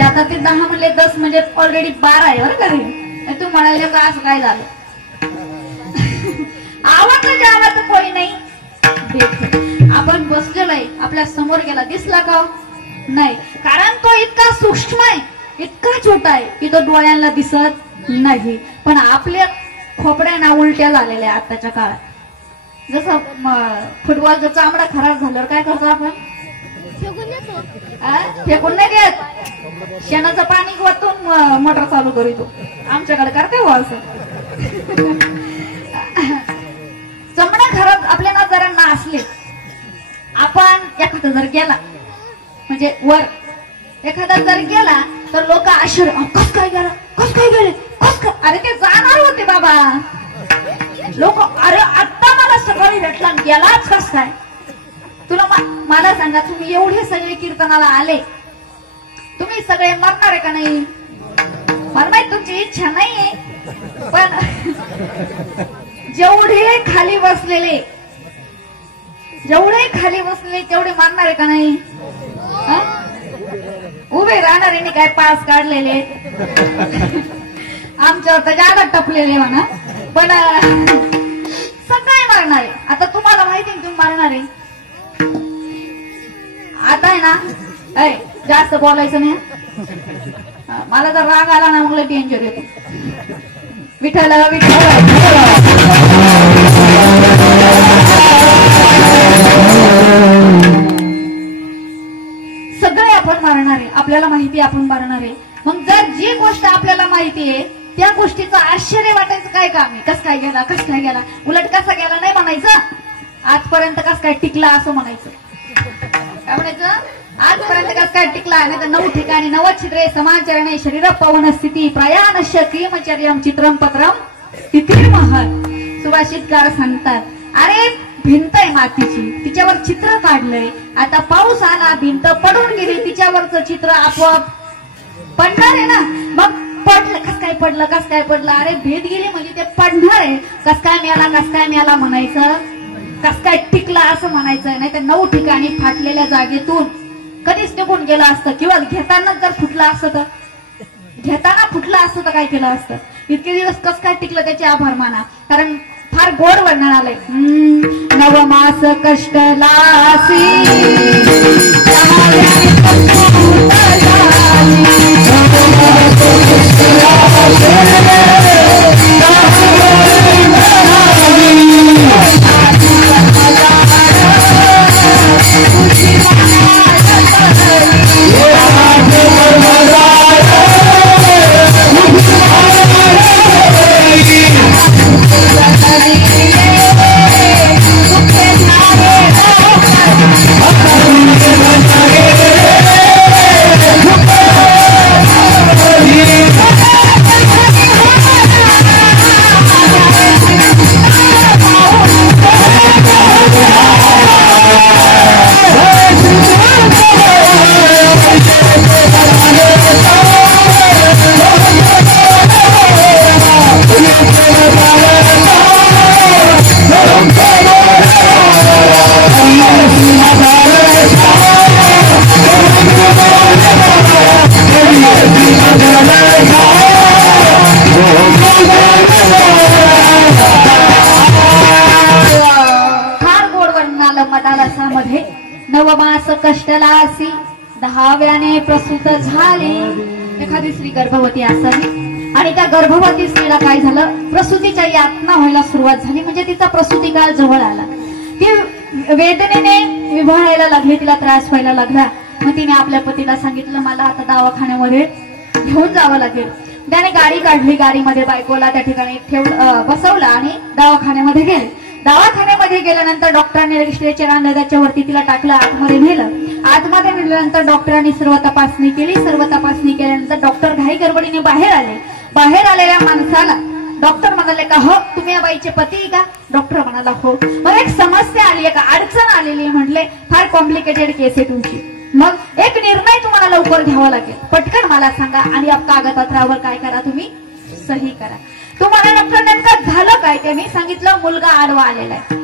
आता ते 10 म्हणले 10 म्हणजे ऑलरेडी 12 आहे बरं का रे. तू म्हणाले का असं काय झालं? आवडलं जेवायचं कोणी नाही. आपण बसलेलो आहे, आपल्या समोर गेला, दिसला का? नाही. कारण तो इतका सूक्ष्म आहे, इतका छोटा आहे की तो डोळ्यांना दिसत नाही. पण आपल्या खोपड्यांना उलट्या झालेल्या आताच्या काळात. जसं फुटबॉलचा चामडा खराब झाल्यावर काय करतो आपण? फेकून नाही देत, शेणाचं पाणी वतून मोटर चालू करीतो. आमच्याकडे करते हो असं. चमडा खराब आपल्याला जरा असले, आपण एखादा जर गेला म्हणजे वर एखादा जर गेला तर लोक आश्चर्य, कस काय गेला, कस काय गेले, कस काय? अरे ते जाणार होते बाबा लोक. अरे आता मला सकाळी भेटला, गेलाच कस काय? तुला मला सांगा, तुम्ही एवढे सगळे कीर्तनाला आले, तुम्ही सगळे मरणार आहे का नाही? मरणार तुमची इच्छा नाहीये, पण जेवढे खाली बसलेले तेवढे मरणार आहे का नाही? उभे राहणाऱ्यांनी काय पास काढलेले आमच्यावर तर जागा टपलेले म्हणा. पण सगळे मारणार आहे. आता तुम्हाला माहिती आहे तुम्ही मारणार आहे. आता आहे ना जास्त बोलायचं नाही. मला जर राग आला ना मग टेन्शन येतो. विठ्ठल विठ्ठल सगळे आपण मारणार आहे. आपल्याला माहिती आपण मारणार आहे. मग जर जी गोष्ट आपल्याला माहिती आहे त्या गोष्टीचं आश्चर्य वाटायचं काय काम आहे. कस काय गेला कस काय गेला उलट कसा गेला नाही म्हणायचं. आजपर्यंत कस काय टिकला असं म्हणायचं. काय म्हणायचं आजपर्यंत कस काय टिकला नाही तर 9 ठिकाणी 9 छिद्रे समाचरणे शरीर पवन स्थिती प्रयाणश्य क्रियमचर्यम चित्रम पत्रम स्थितिर्महल. सुभाषितकार सांगतात अरे भिंत आहे मातीची तिच्यावर चित्र काढलंय. आता पाऊस आला भिंत पडून गेली तिच्यावरचं चित्र आपोआप पडणार आहे ना. मग पडलं कस काय पडलं कस काय पडलं. अरे भेट गेली म्हणजे ते पडणार आहे. कस काय मिळाला म्हणायचं. कस काय टिकला असं म्हणायचं. नाही तर 9 ठिकाणी फाटलेल्या जागेतून कधीच निघून गेलं असतं. किंवा घेताना जर फुटलं असतं तर घेताना फुटलं असतं तर काय केलं असतं. इतके दिवस कस काय टिकलं त्याचे आभार माना. कारण फार गोड वर्णन आलंय. नवमास कष्टलासी नवमास कष्टलासी 10व्याने प्रसूत झाली. एखादी स्त्री गर्भवती असावी आणि त्या गर्भवती स्त्रीला काय झालं प्रसूतीच्या यातना व्हायला सुरुवात झाली. म्हणजे तिचा प्रसूती काळ जवळ आला. ती वेदनेने विभाळायला लागली. तिला त्रास व्हायला लागला. मग तिने आपल्या पतीला सांगितलं मला आता दवाखान्यामध्ये घेऊन जावं लागेल. त्याने गाडी काढली. गाडीमध्ये बायकोला त्या ठिकाणी बसवलं आणि दवाखान्यामध्ये गेले. दवाखान्यामध्ये गेल्यानंतर डॉक्टरांनी स्ट्रेचर आणलं त्याच्यावरती तिला टाकलं. आतमध्ये नेलं. आतमध्ये नेल्यानंतर डॉक्टरांनी सर्व तपासणी केली. सर्व तपासणी केल्यानंतर डॉक्टर घाई गडबडीने बाहेर आले. बाहेर आलेल्या माणसाला डॉक्टर म्हणाले का हो तुम्ही या बाईचे पती का. डॉक्टर म्हणाला हो. मग एक समस्या आली का अडचण आलेली. म्हटले फार कॉम्प्लिकेटेड केस आहे तुमची. मग एक निर्णय तुम्हाला लवकर घ्यावा लागेल. पटकन मला सांगा आणि या कागदपत्रावर काय करा तुम्ही सही करा. तुम्हाला डॉक्टर नेमकं झालं काय ते मी सांगितलं. मुलगा आडवा आलेला आहे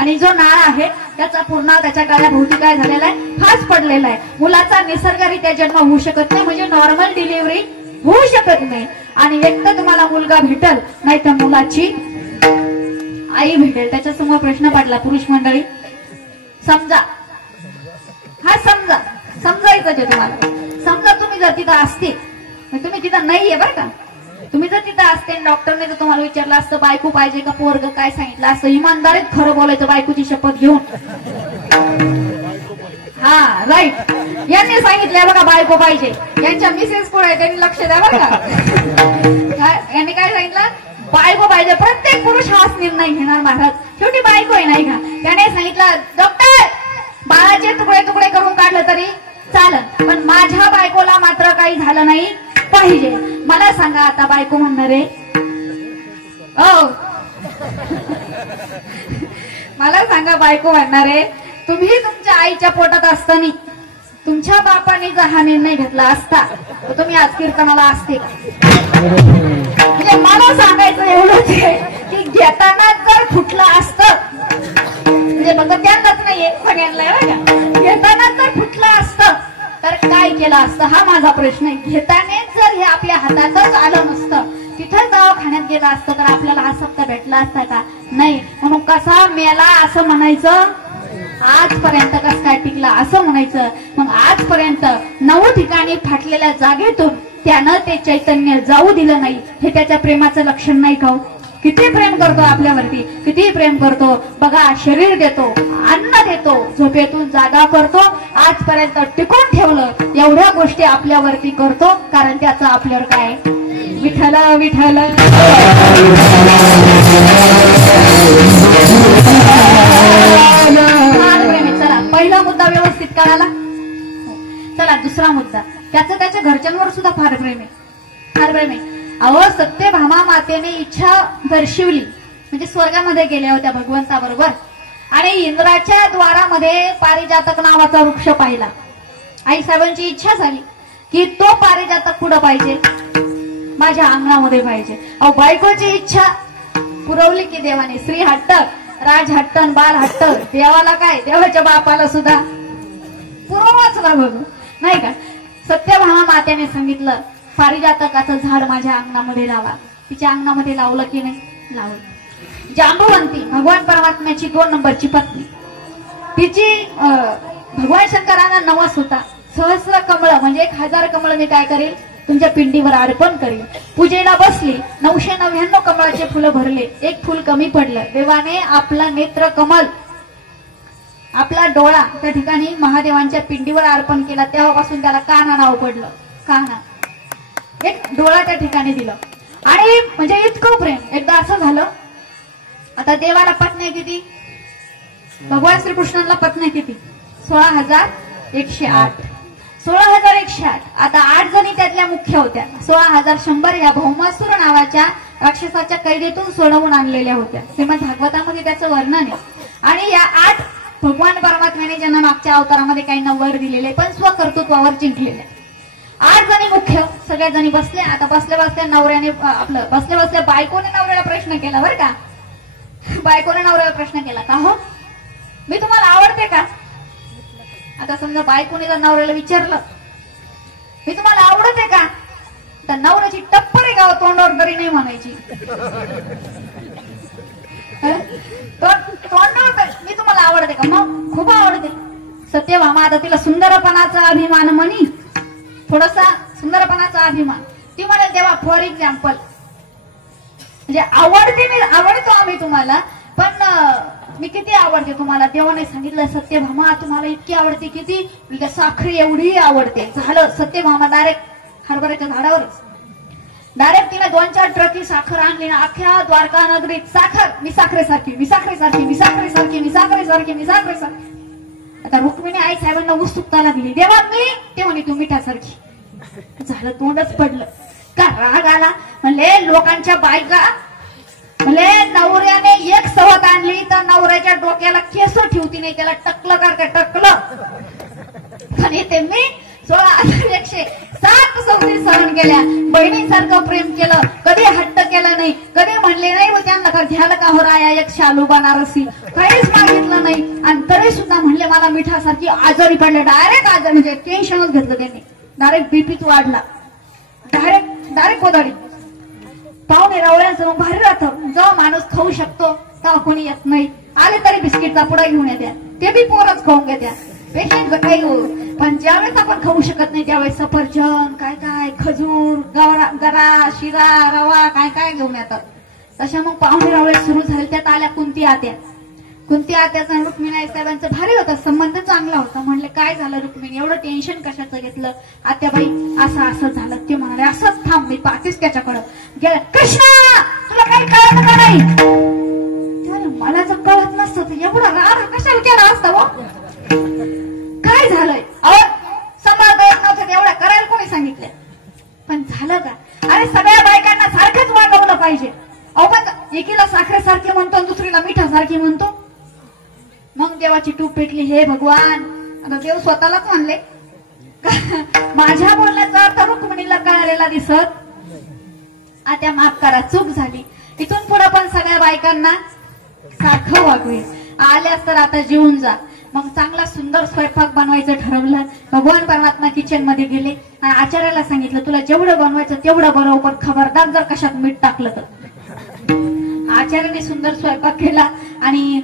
आणि जो नाळ आहे त्याचा पूर्ण त्याच्या गळ्याभोवती काय झालेला आहे फास पडलेला आहे. मुलाचा निसर्गरित्या जन्म होऊ शकत नाही. म्हणजे नॉर्मल डिलिव्हरी होऊ शकत नाही. आणि एक तर तुम्हाला मुलगा भेटल नाही तर मुलाची आई भेटेल. त्याच्यासमोर प्रश्न पडला पुरुष मंडळी. समजा समजायचं जे तुम्हाला. समजा तुम्ही जर तिथं असते तुम्ही तिथं नाहीये बरं का. तुम्ही जर तिथं असते डॉक्टरने जर तुम्हाला विचारलं असतं बायको पाहिजे का पोरग काय सांगितलं असतं इमानदारीत खरं बोलायचं बायकोची शपथ घेऊन. हा राईट यांनी सांगितलंय बघा बायको पाहिजे. यांच्या मिसेस कोण आहे त्यांनी लक्ष द्या बरं का. यांनी काय सांगितलं बायको पाहिजे. प्रत्येक पुरुष हाच निर्णय घेणार महाराज. शेवटी बायको आहे नाही का. त्याने सांगितलं डॉक्टर बाळाचे तुकडे तुकडे करून काढलं तरी चालेल पण माझ्या बायकोला मात्र काही झालं नाही पाहिजे. मला सांगा आता बायको म्हणणार आहे मला सांगा बायको म्हणणार आहे तुम्ही तुमच्या आईच्या पोटात असताना तुमच्या बापाने जर हा निर्णय घेतला असता तर तुम्ही आज कीर्तनाला असते का. म्हणजे मला सांगायचं एवढंच आहे की घेताना जर फुटलं असतं म्हणजे बघा त्यांनाच नाहीये सगळ्यांना घेताना जर फुटलं असतं तर काय केलं असतं हा माझा प्रश्न आहे. घेतानेच जर हे आपल्या हातातच आलं नसतं, तिथं दवाखान्यात गेलं असतं तर आपल्याला हा शब्द भेटला असता का? नाही. म्हणून कसा मेला असं म्हणायचं, आजपर्यंत कस काय टिकला असं म्हणायचं. मग आजपर्यंत 9 ठिकाणी फाटलेल्या जागेतून त्यानं ते चैतन्य जाऊ दिलं नाही, हे त्याच्या प्रेमाचं लक्षण नाही का? किती प्रेम करतो आपल्यावरती, किती प्रेम करतो बघा. शरीर देतो, अन्न देतो, झोपेतून जागा करतो, आजपर्यंत टिकून ठेवलं. एवढ्या गोष्टी आपल्यावरती करतो कारण त्याचं आपल्यावर काय? विठ्ठल विठ्ठल. चला पहिला मुद्दा व्यवस्थित कळाला. चला दुसरा मुद्दा, त्याचं त्याच्या घरच्यांवर सुद्धा फार प्रेम आहे, फार प्रेम आहे. अहो सत्यभामा मातेने इच्छा दर्शवली म्हणजे स्वर्गामध्ये गेल्या होत्या भगवंताबरोबर आणि इंद्राच्या द्वारामध्ये पारिजातक नावाचा वृक्ष पाहिला. आई साहेबांची इच्छा झाली की तो पारिजातक कुठं पाहिजे? माझ्या अंगणामध्ये पाहिजे. अहो बायकोची इच्छा पुरवली की देवाने. श्री हट्ट, राज हट्ट, बाल हट्ट. देवाला काय, देवाच्या बापाला सुद्धा पुरवाच ना बघू नाही का? सत्यभामा मातेने सांगितलं पारिजातकाचं झाड माझ्या अंगणामध्ये लावा. तिच्या अंगणामध्ये लावलं की नाही? लावलं. जांबवंती भगवान परमात्म्याची 2 नंबरची पत्नी, तिची भगवान शंकरांना नवस होता. सहस्र कमळ म्हणजे 1000 कमळ मी काय करेल तुमच्या पिंडीवर अर्पण करेल. पूजेला बसली, 999 कमळाचे फुलं भरले, एक फुल कमी पडलं. देवाने आपला नेत्र कमल, आपला डोळा त्या ठिकाणी महादेवांच्या पिंडीवर अर्पण केला. तेव्हापासून त्याला कान्हा नाव पडलं. कान्हा, एक डोळा त्या ठिकाणी दिलं. आणि म्हणजे इतकं प्रेम. एकदा असं झालं, आता देवाला पत्नी किती? भगवान श्रीकृष्णांना पत्नी किती? 16,108. 16,108. आता 8 जणी त्यातल्या मुख्य होत्या. 16,100 या भौमासुर नावाच्या राक्षसाच्या कैदेतून सोडवून आणलेल्या होत्या. श्रीमद भागवतामध्ये त्याचं वर्णन आहे. आणि या 8 भगवान परमात्म्याने ज्यांना मागच्या अवतारामध्ये काही वर दिलेले पण स्वकर्तृत्वावर जिंकलेल्या 8 जणी मुख्य. सगळ्या जणी बसल्या. आता बसल्या बसल्या नवऱ्याने आपलं बसल्या बसल्या बायकोने नवऱ्याला प्रश्न केला बरं का. बायकोने नवऱ्याला प्रश्न केला का हो मी तुम्हाला आवडते का? आता समजा बायकोने जर नवऱ्याला विचारलं मी तुम्हाला आवडते का, तर नवऱ्याची टप्परी गाव तोंडावर तरी नाही म्हणायची. तोंडावर मी तुम्हाला आवडते का? मग खूप आवडते. सत्यभामा आता तिला सुंदरपणाचा अभिमान म्हणी, थोडासा सुंदरपणाचा अभिमान. ती म्हणाल तेव्हा फॉर एक्झाम्पल म्हणजे आवडतो आम्ही तुम्हाला, पण मी किती आवडते तुम्हाला? देवाने सांगितलं सत्यभामा तुम्हाला इतकी आवडते किती? म्हणजे साखरी एवढी आवडते. झालं सत्यभामा डायरेक्ट हरभऱ्याच्या झाडावरच डायरेक्ट तिने 2-4 ट्रकी साखर आणली ना. अख्ख्या द्वारका नगरीत साखर, मी साखरेसारखी, मी साखरेसारखी, मी साखरेसारखी, मी साखरेसारखी, मी साखरेसारखी. आता रुक्मिणी आई साहेबांना उत्सुकताला दिली. देवा मी, ते म्हणे तू मिठासारखी. झालं तोंडच पडलं का? राग आला. म्हणले लोकांच्या बायका, म्हणले नवऱ्याने एक सवत आणली तर नवऱ्याच्या डोक्याला केस ठेवती नाही, त्याला टकलं का टकलं. आणि ते मी 16,107 सवती सहन केल्या. बहिणींसारखं प्रेम केलं, कधी हट्ट केला नाही, कधी म्हणले नाही हो त्यांना का घ्याल का हो राया एक शालू बनारसी, काहीच मागितलं नाही. आणि तरी सुद्धा म्हणले मला मिठासारखी. आजारी पडले, डायरेक्ट आजारी, म्हणजे टेन्शनच घेतलं त्यांनी. डायरेक्ट बीपीच वाढला, डायरेक्ट कोदाडी. पाहुणे रावळ्यांचं मग भारी राहतं. जेव्हा माणूस खाऊ शकतो तेव्हा कोणी येत नाही. आले तरी बिस्किटचा पुडा घेऊन येत्या, ते बी पोरच खाऊन घेत्या. पेशंट काही हो, पण ज्यावेळेस आपण खाऊ शकत नाही त्यावेळेस सफरचंद काय काय, खजूर, गरा, शिरा, रवा काय काय घेऊन येतात. तशा मग पाहुणे रावळे सुरू झाले. त्यात आल्या कुंती आत्या. कुंती आत्याचा रुक्मिणी साहेबांचं भारी होता, संबंध चांगला होता. म्हणले काय झालं रुक्मिणी, एवढं टेन्शन कशाचं घेतलं? आत्याबाई असं झालं. ते म्हणाले असंच थांब, मी पाहतेच त्याच्याकडं. गेल्या, कृष्णा तुला काही कळत का नाही? मला जर कळत नसतं तर एवढा राग कशाला केला असता हो? काय झालंय? अहो सांभाळ कळत नव्हतं एवढ्या करायला कोणी सांगितलं? पण झालं का? अरे सगळ्या बायकांना सारखंच वागवलं पाहिजे. अहो पण एकीला साखरेसारखी म्हणतो, दुसरीला मिठासारखी म्हणतो. मग देवाची टूप पेटली. हे भगवान, आता देव स्वतःलाच म्हणले माझ्या बोलण्याचा अर्थ रुक्मिणीला कळालेला दिसत. आता माफ करा, चूक झाली. इथून पुढे पण सगळ्या बायकांना सारखं वागवेल. आल्यास तर आता जीवन जा, मग चांगला सुंदर स्वयंपाक बनवायचं ठरवलं. भगवान परमात्मा किचन मध्ये गेले आणि आचार्याला सांगितलं तुला जेवढं बनवायचं तेवढं बरोबर, खबरदार जर कशात मीठ टाकलं तर. आचार्याने सुंदर स्वयंपाक केला आणि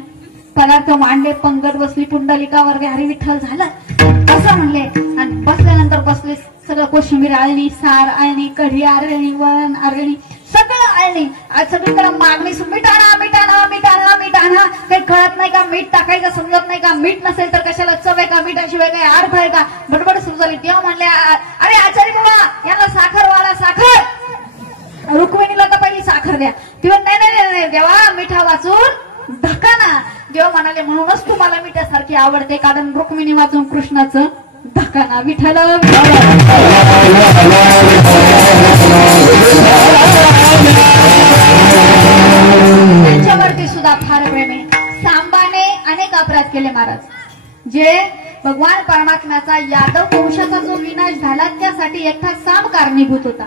पदार्थ मांडले. पंगत बसली, पुंडलिकावर हरी विठ्ठल झालं असं म्हणले आणि बसल्यानंतर बसले. सगळं कोशिंबीर आळणी, सार आळणी, कढी आळणी, वरण आळणी, सगळं आळणी. आज सगळीकडे मागणी, मीठ आणा, मीठ आणा, मीठ आणा, मीठ आणा. काही कळत नाही का मीठ टाकायचं, समजत नाही का मीठ नसेल तर कशाला चव आहे का, मिठाशिवाय काही अर्थ आहे का, बडबड सुरू झाली. तेव्हा म्हणले अरे आचार्य बाबा यांना साखर वाला, साखर. रुक्मिणीला तर पहिली साखर द्या. तेव्हा नाही नाही नाही देवा मिठा वाचून धकाना. देव म्हणाले म्हणूनच तुम्हाला मिठासारखी आवडते, कारण रुक्मिणी वाचून कृष्णाचं धकाना. विठ्ठल त्यांच्यावरती सुद्धा फार प्रेम आहे. सांबाने अनेक अपराध केले महाराज, जे भगवान परमात्म्याचा यादव वंशाचा जो विनाश झाला त्यासाठी एकटा सांब कारणीभूत होता.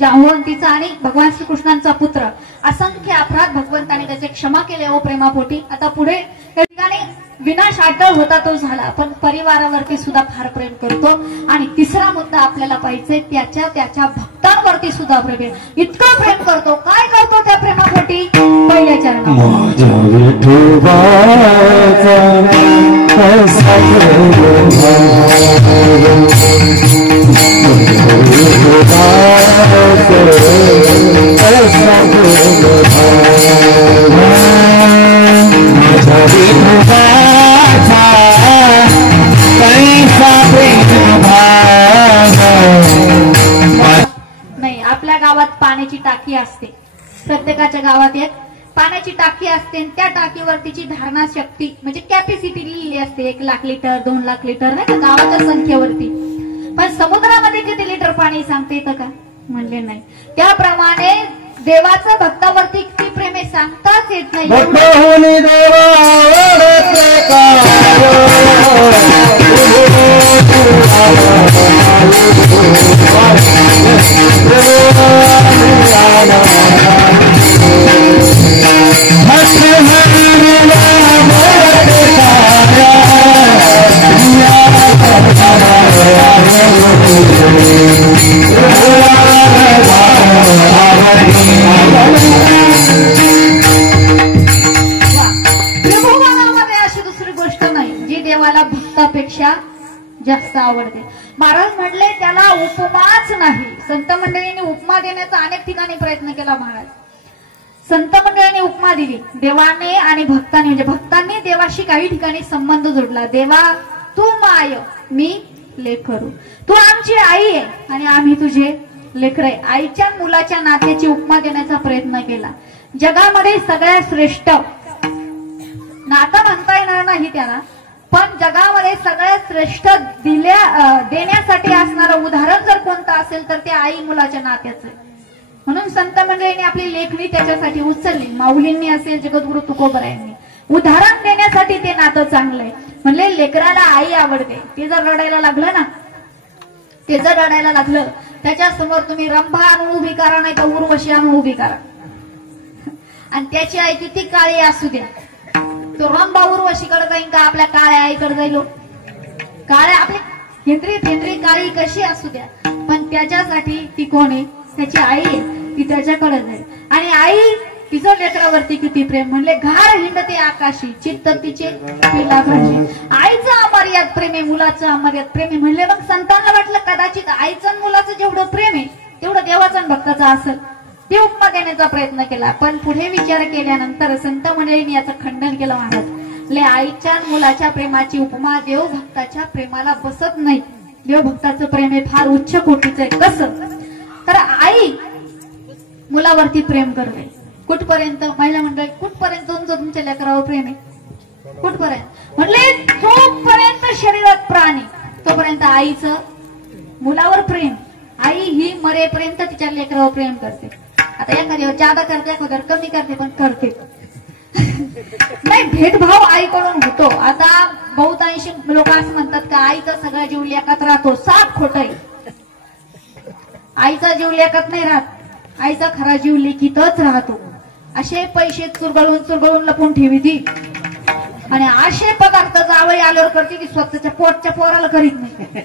जांबवंतीचा आणि भगवान श्रीकृष्णांचा पुत्र. असंख्य अपराध भगवंताने त्याचे क्षमा केले ओ प्रेमापोटी. आता पुढे त्या ठिकाणी विनाश अटळ होता तो झाला, पण परिवारावरती सुद्धा फार प्रेम करतो. आणि तिसरा मुद्दा आपल्याला पाहिजे त्याच्या भक्तांवरती सुद्धा प्रेम, इतकं प्रेम करतो. काय करतो त्या प्रेमापोटी? पहिल्या चरणात नाही. आपल्या गावात पाण्याची टाकी असते, प्रत्येकाच्या गावात एक पाण्याची टाकी असते. त्या टाकीवर तिची धारणा शक्ती म्हणजे कॅपॅसिटी लिहिली असते, 1 लाख लिटर, 2 लाख लिटर, नाही का, गावाच्या संख्येवरती. पण समुद्रामध्ये किती लिटर पाणी सांगते येतं का? म्हणले नाही. त्याप्रमाणे देवाचं भक्तावरती किती प्रेम आहे सांगताच येत नाही. त्रिभुवनामध्ये अशी दुसरी गोष्ट नाही जी देवाला भक्तापेक्षा जास्त आवडते. महाराज म्हटले त्याला उपमाच नाही. संत मंडळींनी उपमा देण्याचा अनेक ठिकाणी प्रयत्न केला. महाराज संत मंडळींनी उपमा दिली देवाने आणि भक्तांनी, म्हणजे भक्तांनी देवाशी काही ठिकाणी संबंध जोडला. देवा तू माय, मी लेकरू, तू आमची आई आहे आणि आम्ही तुझे लेकर आहे. आईच्या मुलाच्या नात्याची उपमा देण्याचा प्रयत्न केला. जगामध्ये सगळ्यात श्रेष्ठ नातं म्हणता येणार नाही त्याला, पण जगामध्ये सगळ्यात श्रेष्ठ देण्यासाठी असणारं उदाहरण जर कोणतं असेल तर ते आई मुलाच्या नात्याचं आहे. म्हणून संत मंडळींनी आपली लेखणी त्याच्यासाठी उचलली. माऊलींनी असेल, जगद्गुरु तुकोबरायांनी उदाहरण देण्यासाठी ते नातं चांगलंय. म्हणले लेकराला आई आवडते. ते जर रडायला लागलं ना, ते जर रडायला लागलं त्याच्या समोर तुम्ही रंभा आणून उभी करा, नाही तर उर्वशी आणून उभी करा, आणि त्याची आई किती काळी असू द्या, तो रंभा उर्वशीकडे जाईन का आपल्या काळ्या आईकडे जाईल? काळ्या आपली हेंद्री काळी कशी असू द्या, पण त्याच्यासाठी ती कोण आहे? त्याची आई आहे, ती त्याच्याकडे जाईल. आणि आई तिचं लेकरावरती किती प्रेम. म्हणले घार हिंडते आकाशी, चित्त तिचे पिला भाजी. आईचं अमर्याद प्रेम आहे, मुलाचं अमर्याद प्रेम आहे. म्हणले मग संतांना वाटलं कदाचित आईचं आणि मुलाचं जेवढं प्रेम आहे तेवढं देवाचं आणि भक्ताचं असेल. ते उपमा देण्याचा प्रयत्न केला, पण पुढे विचार केल्यानंतर संत मंडळींनी याचं खंडन केलं. महाराज आईच्या मुलाच्या प्रेमाची उपमा देव भक्ताच्या प्रेमाला बसत नाही. देव भक्ताचं प्रेम हे फार उच्च कोटीचं आहे. कसं तर आई मुलावरती प्रेम करते. कुठपर्यंत? महिला मंडळी कुठपर्यंत तुमचं तुमच्या लेकरावर प्रेम आहे? कुठपर्यंत? म्हणले जोपर्यंत शरीरात प्राणी तोपर्यंत आईचं मुलावर प्रेम. आई ही मरेपर्यंत तिच्या लेकरावर प्रेम करते. आता एखाद्यावर जादा करते, एखाद्यावर कमी करते, पण करते. नाही, भेदभाव आईकडून होतो. आता बहुतांशी लोक असं म्हणतात का आईचा सगळा जीव लेकात राहतो. साफ खोट आहे. आईचा जीव लेकात नाही राहत, आईचा खरा जीव लेकीतच राहतो. असे पैसे चुरगळून लपून ठेवी ती. आणि असे पदार्थ जावई आल्यावर करते की स्वतःच्या पोटच्या पोराला करीत नाही.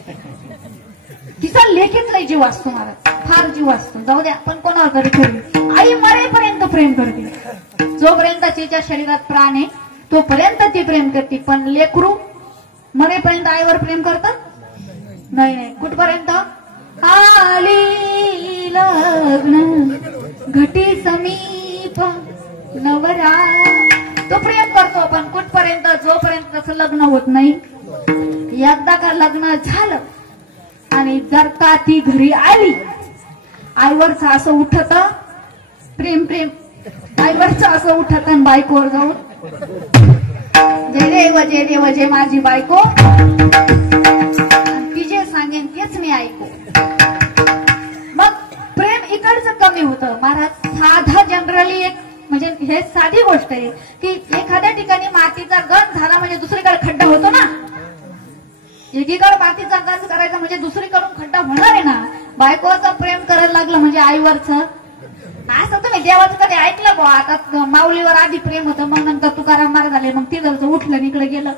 तिचा लेखीत नाही जीव असतो मला, फार जीव असतो. जाऊ द्या, पण कोणावर करते? आई मरेपर्यंत प्रेम करते. जोपर्यंत तिच्या शरीरात प्राण आहे तोपर्यंत ती प्रेम करते. पण लेकरू मरेपर्यंत आईवर प्रेम करतात? नाही नाही. कुठपर्यंत? आली लग्न घटी समीप नवरा, तो प्रेम करतो. पण कुठपर्यंत? जोपर्यंत त्याचं लग्न होत नाही. एकदा का लग्न झालं आणि जर का ती घरी आली, आईवरच असं उठत प्रेम प्रेम, आईवरच असं उठत आणि बायकोवर जाऊन जय देव जय माझी बायको, ती जे सांगेन तेच मी ऐकू. मग प्रेम इकडचं कमी होतं महाराज. साधा जनरली एक म्हणजे हे साधी गोष्ट आहे की एखाद्या ठिकाणी मातीचा गंज झाला म्हणजे दुसरीकडे खड्डा होतो ना. एकीकडे मातीचा गंज करायचा म्हणजे दुसरीकडून खड्डा होणार आहे ना. बायकोचं प्रेम करायला लागलं म्हणजे आईवरचं. असं तुम्ही देवाचं कधी ऐकलं बा? आता माऊलीवर आधी प्रेम होतं, मग नंतर तुकाराम महाराज झाले, मग तिथं उठलं इकडे गेलं,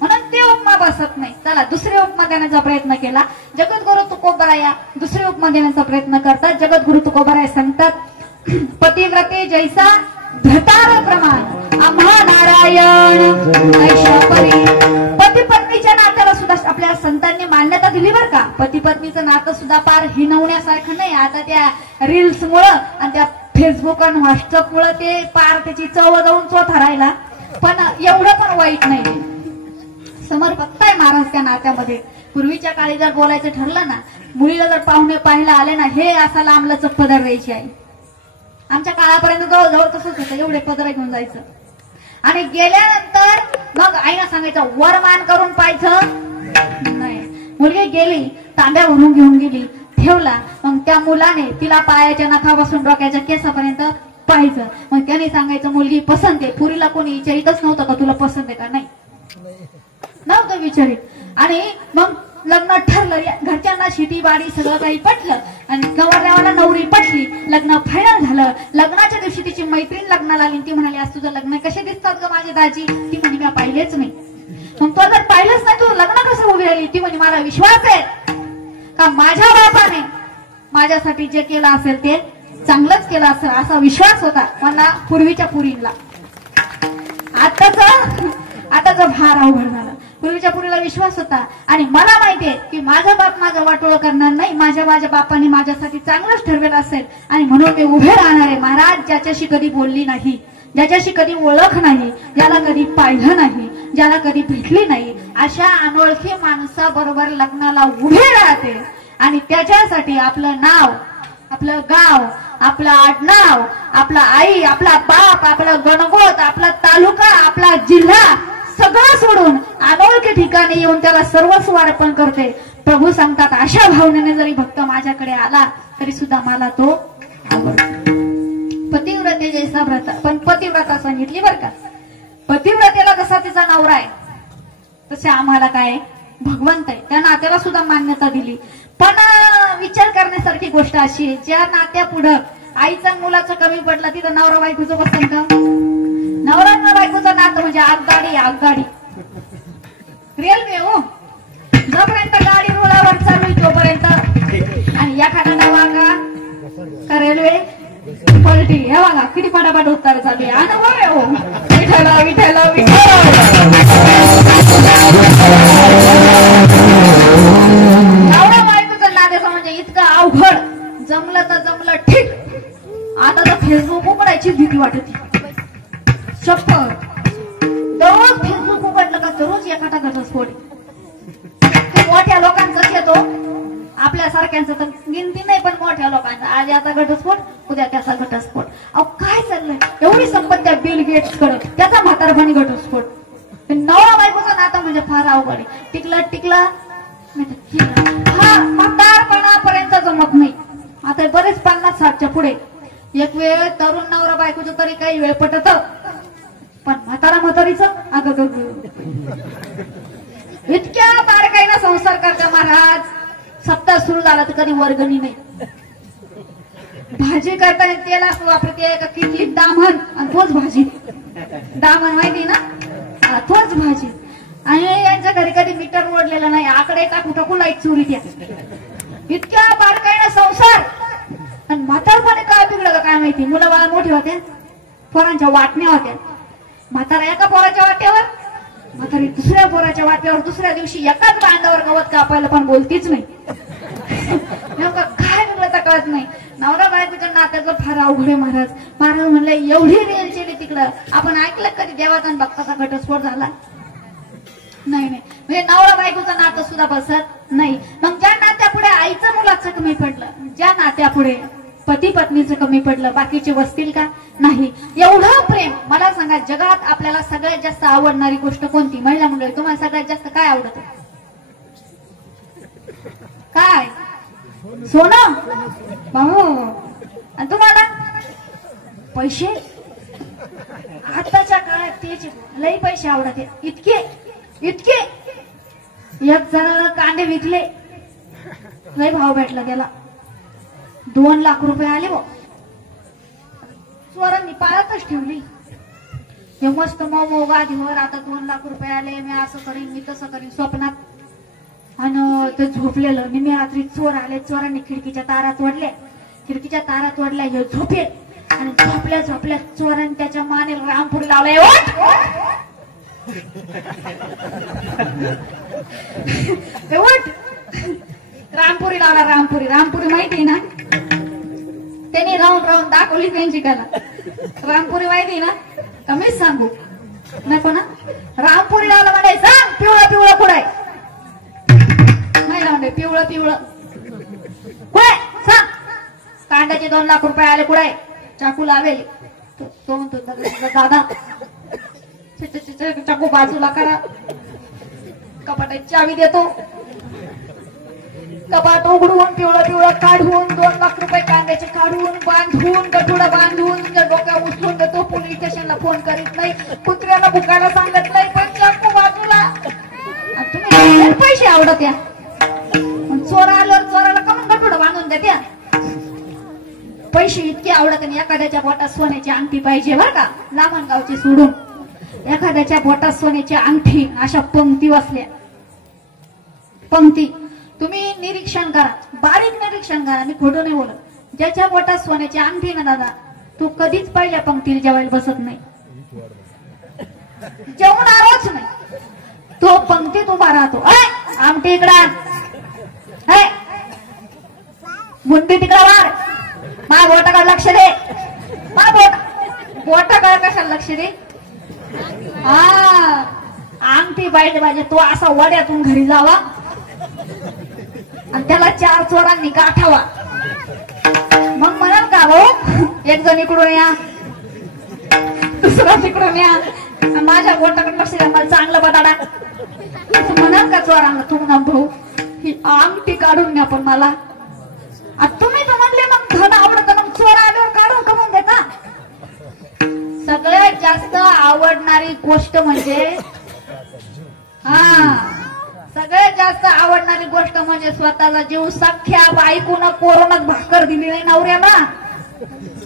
म्हणून ते उपमा बसत नाही. चला दुसरे उपमा देण्याचा प्रयत्न केला. जगद्गुरु तुकोबराया दुसरे उपमा देण्याचा प्रयत्न करतात. जगद्गुरु तुकोबराया सांगतात, पतिव्रते जैसा धतार प्रमाण आम्हा नारायण ऐशा परी. पती पत्नीच्या नात्याला सुद्धा आपल्या संतांनी मान्यता दिली बरं का. पती पत्नीचं नातं सुद्धा पार हिनवण्यासारखं नाही. आता त्या रील्स मुळे आणि त्या फेसबुक आणि व्हॉट्सअप मुळे ते पार त्याची चव जाऊन चोथा राहिला. पण एवढं पण वाईट नाही. समर्पकता आहे महाराज त्या नात्यामध्ये. पूर्वीच्या काळी जर बोलायचं ठरलं ना, मुलीला जर पाहुणे पाहायला आले ना, हे असा लांबलचक पदर द्यायची आई. आमच्या काळापर्यंत जवळजवळ तसंच होतं, एवढे पदर घेऊन जायचं. आणि गेल्यानंतर मग आईना सांगायचं वरमान करून पाहायचं नाही. मुलगी गेली, तांब्या भरून घेऊन गेली, ठेवला. मग त्या मुलाने तिला पायाच्या नखापासून डोक्याच्या केसापर्यंत पाहायचं. मग त्याने सांगायचं मुलगी पसंत आहे. पुरीला कोणी विचारितच नव्हतं का तुला पसंत आहे का? नाही नव्हतं विचारित. आणि मग लग्न ठरलं, घरच्यांना शेती बाडी सगळं काही पटलं आणि नवरदेवाला नवरी पटली. लग्न फायनल झालं. लग्नाच्या दिवशी तिची मैत्रीण लग्नाला आली. ती म्हणाली आज तुझं लग्न कसे दिसतात ग माझी दाजी? ती म्हणे मी पाहिलेच नाही. मग तो जर पाहिलंच नाही तू लग्न कसं उभी राहिली? ती म्हणे मला विश्वास आहे का माझ्या बापाने माझ्यासाठी जे केलं असेल ते चांगलंच केलं असेल, असा विश्वास होता मला पूर्वीच्या पुरीला. आताच फार अवघड झालं. पूर्वीच्या पुरीला विश्वास होता आणि मला माहितीये की माझा बाप माझं वाटोळं करणार नाही. माझ्या बापाने माझ्यासाठी चांगलंच ठरवेलं असेल आणि म्हणून मी उभे राहणार आहे. महाराज ज्याच्याशी कधी बोलली नाही, ज्याच्याशी कधी ओळख नाही, ज्याला कधी पाहिलं नाही, ज्याला कधी भेटली नाही, अशा अनोळखी माणसाबरोबर लग्नाला उभे राहते. आणि त्याच्यासाठी आपलं नाव, आपलं गाव, आपलं आडनाव, आपला आई, आपला बाप, आपला गणगोत, आपला तालुका, आपला जिल्हा सगळं सोडून अनोळखी ठिकाणी येऊन त्याला सर्वस्व अर्पण करते. प्रभू सांगतात अशा भावनेने जरी भक्त माझ्याकडे आला तरी सुद्धा मला तो आवडतो. पतिव्रते जैसा व्रत. पण पतिव्रता सांगितली बरं का. पतिव्रतेला जसा तिचा नवरा आहे तसे आम्हाला काय भगवंत आहे. त्या नात्याला सुद्धा मान्यता दिली. पण विचार करण्यासारखी गोष्ट अशी आहे, ज्या नात्या पुढं आईचं मुलाचं कमी पडलं तिथं नवरा बायकोचं बसतं का? नवरा बायकोचं नातं म्हणजे आगगाडी रेल्वे हो. जोपर्यंत गाडी रुळावर चालू आहे तोपर्यंत. आणि या खाण्याला वागा का रेल्वे पलटी, हे बघा किती पटापट उत्तर चालू आहे. अनुभव आहे हो. विठ्ठल विठ्ठल विठ्ठल. नवरा बायकोचं नातं म्हणजे इतकं अवघड. जमलं तर जमलं ठीक. आता तर फेसबुक उघडायची भीती वाटत. शपथ दररोज फेसबुक उघडलं का दररोज एखादा घटस्फोट. मोठ्या लोकांचाच येतो, आपल्या सारख्यांचा तर गिनती नाही, पण मोठ्या लोकांचा आज याचा घटस्फोट उद्या त्याचा घटस्फोट. अहो काय चाललंय? एवढी संपत्ती बिल गेट्स कडे, त्याचा म्हातारपणी घटस्फोट. नवरा बायकोचं नातं म्हणजे फार अवघड. टिकला हा म्हातारपणापर्यंत जमत नाही. आता बरेच 50-60च्या पुढे एक वेळ तरुण नवरा बायकोचं तरी काही वेळ पटत, पण म्हातारीचं अगं इतक्या बारकाईनं संसार करता महाराज. सप्ताह सुरू झाला तर कधी वर्गणी नाही. भाजी करताना तेल असं वापरते का किती दामन आणि तोच भाजी. दामन माहिती ना हा, तोच भाजी. आणि यांच्या घरी कधी मीटर ओढलेलं नाही. आकडे टाकू टाकू लाईट चोरी द्या. इतक्या बारकाईनं संसार. आणि म्हातारपणे काय बिघडलं काय माहिती. मुलं बाळा मोठी होत्या, पोरांच्या वाटण्या होत्या. म्हातारा एका पोराच्या वाट्यावर, म्हातारी दुसऱ्या पोराच्या वाट्यावर. दुसऱ्या दिवशी एकाच बांधावर गवत कापायला पण बोलतीच नाही. नेमकं काय बिघडलं तर कळत नाही. नवरा बायकोच्या नात्यातलं फार अवघड आहे महाराज. महाराज म्हणले एवढी रेल केली तिकडं. आपण ऐकलं कधी देवाचा आणि भक्ताचा घटस्फोट झाला नाही. म्हणजे नवरा बायकोचं नातं सुद्धा बसत नाही. मग ज्या नात्यापुढे आईचं मुलाचं कमी पडलं, ज्या नात्यापुढे पती पत्नीचं कमी पडलं, बाकीचे बसतील का? नाही. एवढं प्रेम. मला सांगा, जगात आपल्याला सगळ्यात जास्त आवडणारी गोष्ट कोणती? महिला मंडळी, तुम्हाला सगळ्यात जास्त काय आवडतं? काय? सोनं? हो. आणि तुम्हाला? पैसे? आताच्या काळात तेच लई पैसे आवडत. इतके इतके. एक जणाला कांदे विकले, लई भाव भेटला त्याला. 2 लाख रुपये आले. चोरांनी पाळतच ठेवली. हे मस्त मोमो गादीवर. आता 2 लाख रुपये आले, मी असं करीन, मी तसं करीन स्वप्नात. आणि ते झोपलेलं. निम्मी रात्री चोर आले. चोरांनी खिडकीच्या तारा तोडल्या. खिडकीच्या तारा तोडल्या. हे झोपे. आणि झोपल्या झोपल्या चोरांनी त्याच्या मानेला रामपूर लावलाय. उठ. रामपुरी लावला. रामपुरी. रामपुरी माहिती ना? त्यांनी राहून राहून दाखवली त्यांची कला. रामपुरी माहिती ना? कमीच सांगू नको ना. रामपुरी लावला म्हणजे सांग पिवळं पिवळं कुठे नाही लावले. पिवळं पिवळं कुठे सांग. कांद्याचे 2 लाख रुपये आले कुठे? चाकू लावेल. तो म्हणतो दादा चाकू बाजूला करा. कपाटाची चावी देतो. कपाट उघडून पिवळं पिवळं काढून 2 लाख रुपये कांद्याचे काढून बांधून गठुडं बांधून तुमच्या डोक्या उचलून देतो. पोलीस स्टेशनला फोन करीत नाही. कुत्र्याला भुकायला सांगत नाही. पण चाकू बाजूला. तुम्ही पैसे आवडत या. चोर आल्यावर चोराला कमून गठुडं बांधून देत्या. पैसे इतके आवडत. आणि एखाद्याच्या बोटात सोन्याची अंगठी पाहिजे बरं का. लामणगावची सोडून. एखाद्याच्या बोटात सोन्याची अंगठी. अशा पंक्ती वाचल्या. पंक्ती तुम्ही निरीक्षण करा. बारीक निरीक्षण करा. मी खोटं नाही बोलत. ज्याच्या बोटात सोन्याची अंगठी ना दादा, तो कधीच पहिल्या पंक्तीला जेवायला बसत नाही. जेवणारच नाही. तो पंक्तीत उभा राहतो. आमटी इकडा. मुंडी तिकडा वार. मा बोटाकडे लक्ष दे. मा बोटाकडे कशाला लक्ष दे? हा अंगठी पाहिजे. तो असा वड्यातून घरी जावा आणि त्याला 4 चोरांनी गाठावा. मग म्हणाल का भाऊ एक जण इकडून या, दुसरा तिकडून या, माझ्या बोटाकडे लक्ष द्या, मला चांगलं बटाडा. असं म्हणाल का चोरांना? तुम्हाला भाऊ ही अंगठी काढून द्या. पण मला तुम्ही तर म्हणले मग धन आवडतं. मग चोर आल्यावर काढून कमवून देता. सगळ्यात जास्त आवडणारी गोष्ट म्हणजे सगळ्यात जास्त आवडणारी गोष्ट म्हणजे स्वतःचा जीव. सख्या बायकोनं कोरोनात भाकर दिली नाही नवऱ्याला.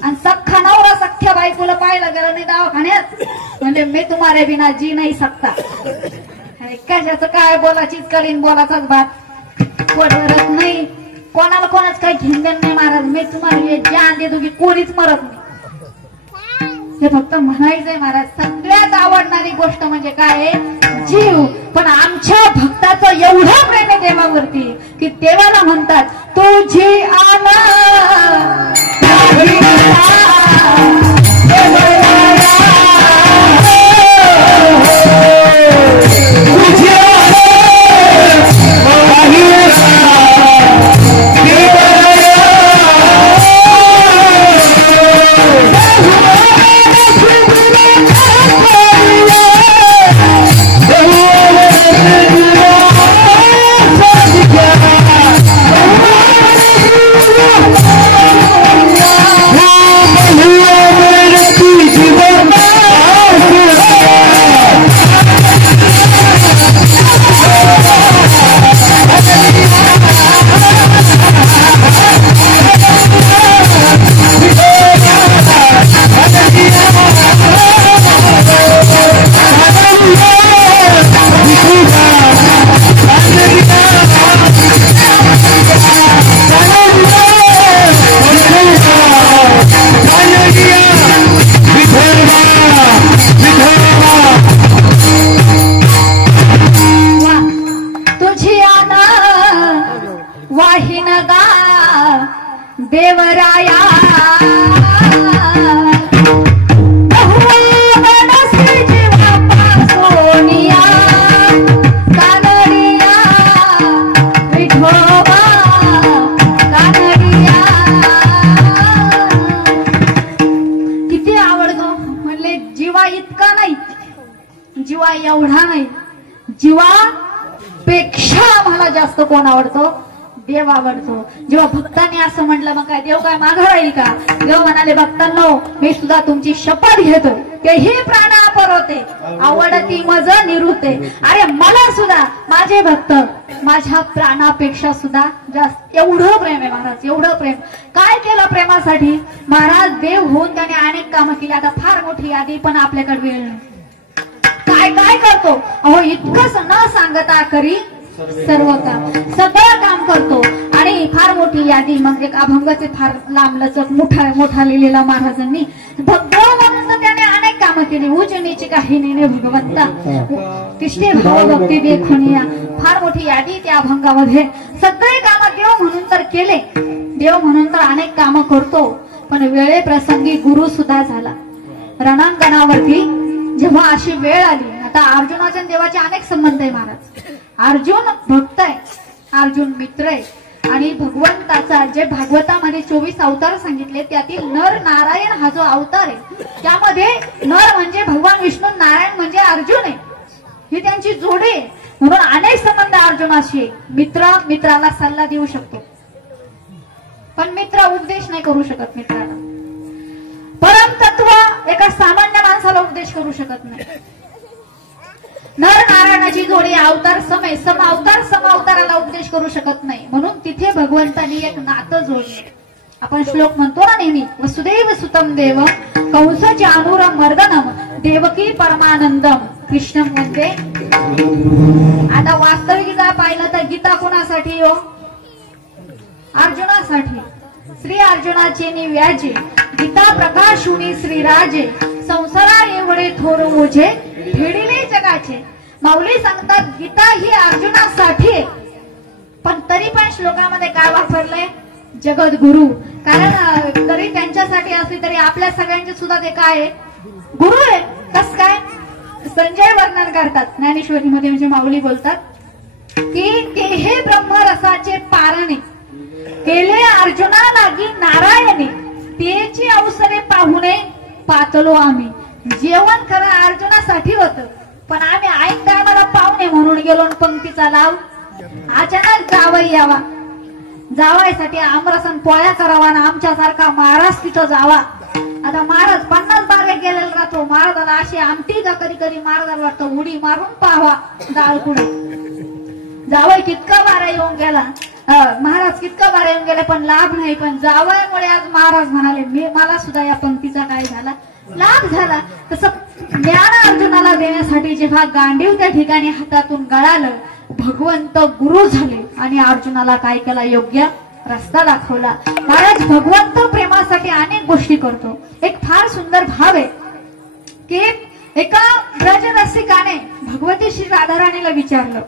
आणि सख्खा नवरा सख्या बायकोला पाहायला गेला नाही दवाखान्यात. म्हणजे मी तुम्हारे बिना जी नाही सकता. कशाचं काय बोलाचीच करीन. बोलाचाच भात पडत नाही. कोणाला कोणाच काही घेणदेण नाही महाराज. मी तुम्हाला जान देतो की कोणीच मरत नाही. हे फक्त म्हणायचंय महाराज. सगळ्यात आवडणारी गोष्ट म्हणजे काय? जीव. पण आमच्या भक्ताचं एवढं प्रेम आहे देवावरती की देवाला म्हणतात तुझी आला जीवापेक्षा आम्हाला जास्त कोण आवडतो? देव आवडतो. जेव्हा भक्तांनी असं म्हटलं मग काय देव काय मागं राहील का? देव म्हणाले भक्तांनो मी सुद्धा तुमची शपथ घेतो तेही प्राणापर होते आवडती मज निरुते. अरे मला सुद्धा माझे भक्त माझ्या प्राणापेक्षा सुद्धा जास्त एवढं प्रेम आहे महाराज, एवढं प्रेम. काय केलं प्रेमासाठी? महाराज देव होऊन त्याने अनेक कामं केली. आता फार मोठी यादी पण आपल्याकडे वेळ नाही. काय काय करतो? अहो इतकंच न सांगता करी सर्व काम, सगळं काम करतो. आणि फार मोठी यादी मग एक अभंगाचे फार लांबलचक मोठा लिहिलेला महाराजांनी. भगवान म्हणून तर त्याने अनेक कामं केली. उच्च नीच काही नेणे भगवंता कृष्णे भाव भक्ती देखुनिया. फार मोठी यादी त्या अभंगामध्ये. सगळे कामं देव म्हणून तर केले, देव म्हणून तर अनेक कामं करतो. पण वेळे प्रसंगी गुरु सुद्धा झाला. रणांगणावरती जेव्हा अशी वेळ आली, आता अर्जुनाच्या देवाचे अनेक संबंध आहे महाराज. अर्जुन भक्त आहे, अर्जुन मित्र आहे. आणि भगवंताचा जे भागवतामध्ये 24 अवतार सांगितले त्यातील नर नारायण हा जो अवतार आहे त्यामध्ये नर म्हणजे भगवान विष्णू, नारायण म्हणजे अर्जुन आहे. ही त्यांची जोडी आहे. म्हणून अनेक संबंध अर्जुनाशी. मित्र मित्राला सल्ला देऊ शकतो पण मित्र उपदेश नाही करू शकत. मित्राला परमतत्व एका सामान्य माणसाला उपदेश करू शकत नाही. नर नारायणाची जोडी अवतार सम अवतार सम अवताराला उपदेश करू शकत नाही. म्हणून तिथे भगवंतांनी एक नातं जोडले. आपण श्लोक म्हणतो ना नेहमी वसुदेव सुतम देव कंस जानूर मर्दनम देवकी परमानंदम कृष्ण म्हणते. आता वास्तविकता पाहिलं तर गीता कोणासाठी हो? अर्जुनासाठी. श्री अर्जुनाचे निव्याजे गीता प्रकाशुनी श्रीराजे संसारा एवढे थोर ओझे फेडिले जगाचे. माऊली सांगतात गीता ही अर्जुनासाठी आहे पण तरी पण श्लोकामध्ये काय वापरलंय? जगद्गुरु. कारण तरी त्यांच्यासाठी असली तरी आपल्या सगळ्यांचे सुद्धा ते काय आहे? गुरु आहे. कस काय? संजय वर्णन करतात ज्ञानेश्वरीमध्ये, म्हणजे माऊली बोलतात की ते हे ब्रह्मरसाचे पारणे केले अर्जुना लागी नारायणे तेची अवसरे पाहुणे पातलो आम्ही. जेवण खरं अर्जुनासाठी होतं पण आम्ही ऐन टायमाला पाहुणे म्हणून गेलो. पंक्तीचा लाव अचानक जावई यावा, जावायसाठी आमरसन पोळ्या करावा ना आमच्यासारखा महाराज तिथं जावा. आता महाराज 50 बागे गेलेला राहतो. महाराजाला अशी आमटी का कधी कधी महाराजाला वाटतं उडी मारून पाहावा डाळ कुडे. जावई कितका बारा येऊन गेला, महाराज कितका बारा येऊन गेले पण लाभ नाही. पण जावयामुळे आज महाराज म्हणाले मला सुद्धा या पंक्तीचा काय झाला? लाभ झाला. तसं ज्ञान अर्जुनाला देण्यासाठी जेव्हा गांडीव त्या ठिकाणी हातातून गळालं भगवंत गुरु झाले आणि अर्जुनाला काय केला? योग्य रस्ता दाखवला. महाराज भगवंत प्रेमासाठी अनेक गोष्टी करतो. एक फार सुंदर भाव आहे की एका ब्रज रसिकाने भगवती श्री राधाराणीला विचारलं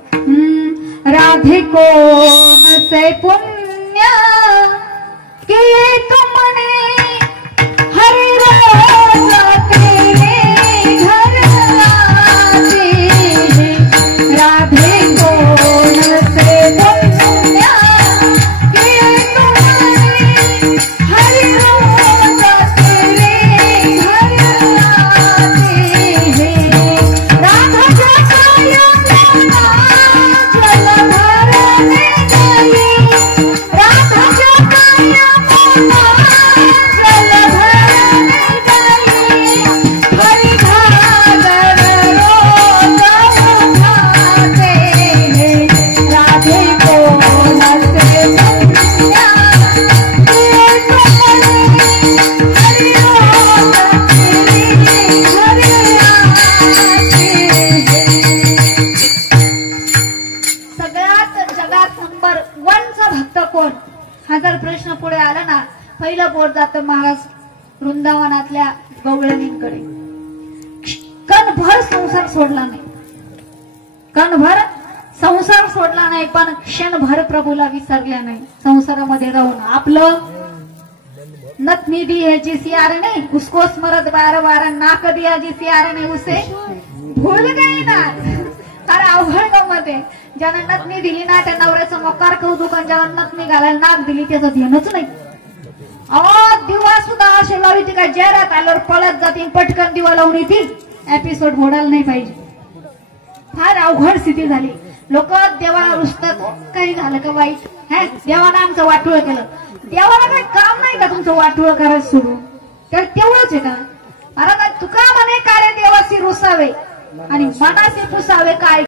राधे को नसे पुण्य के तुमने हरि रोज तेरे घर आते हैं. राधे को नसे पुण्य के तुमने हरि रोज तेरे घर आते हैं. राधा जटाया जल भरने गई, राधा जटाया जल भरने गई. हरि घागर रोज उठाते हैं. राधे को नसे पुण्य के तुमने हरि रोज तेरे घर आते हैं. सगळ्यात जगात नंबर 1 चा भक्त कोण हा जर प्रश्न पुढे आला ना पहिलं बोट जातं महाराज वृंदावनातल्या गवळणींकडे. कणभर संसार सोडला नाही, कणभर संसार सोडला नाही पण क्षणभर प्रभूला विसरल्या नाही. संसारामध्ये राहून आपलं नत निधी है जिस यार ने उसको स्मरत बार बार, नाक दिया जिस यार ने उसे भूल गई ना. अरे अवघड गमत आहे. ज्यानं नथनी दिली ना त्या नवऱ्याचं मोकार कौतुक, ज्यानं नथनी घालायला नाक दिली त्याचं ध्यानच नाही. दिवा सुद्धा असे लावते का जरात आल्यावर पळत जातील पटकन दिवा लावून येतील. एपिसोड मोडायला नाही पाहिजे. फार अवघड स्थिती झाली. लोक देवाला रुसतात, काही झालं का वाईट, देवानं आमचं वाटोळ केलं. देवाला काही काम नाही का तुमचं वाटोळ करायचं सोडून? तर तेवढंच आहे का? महाराज तुका म्हणे कार्य देवासी रुसावे आणि मनासी पुसावे काय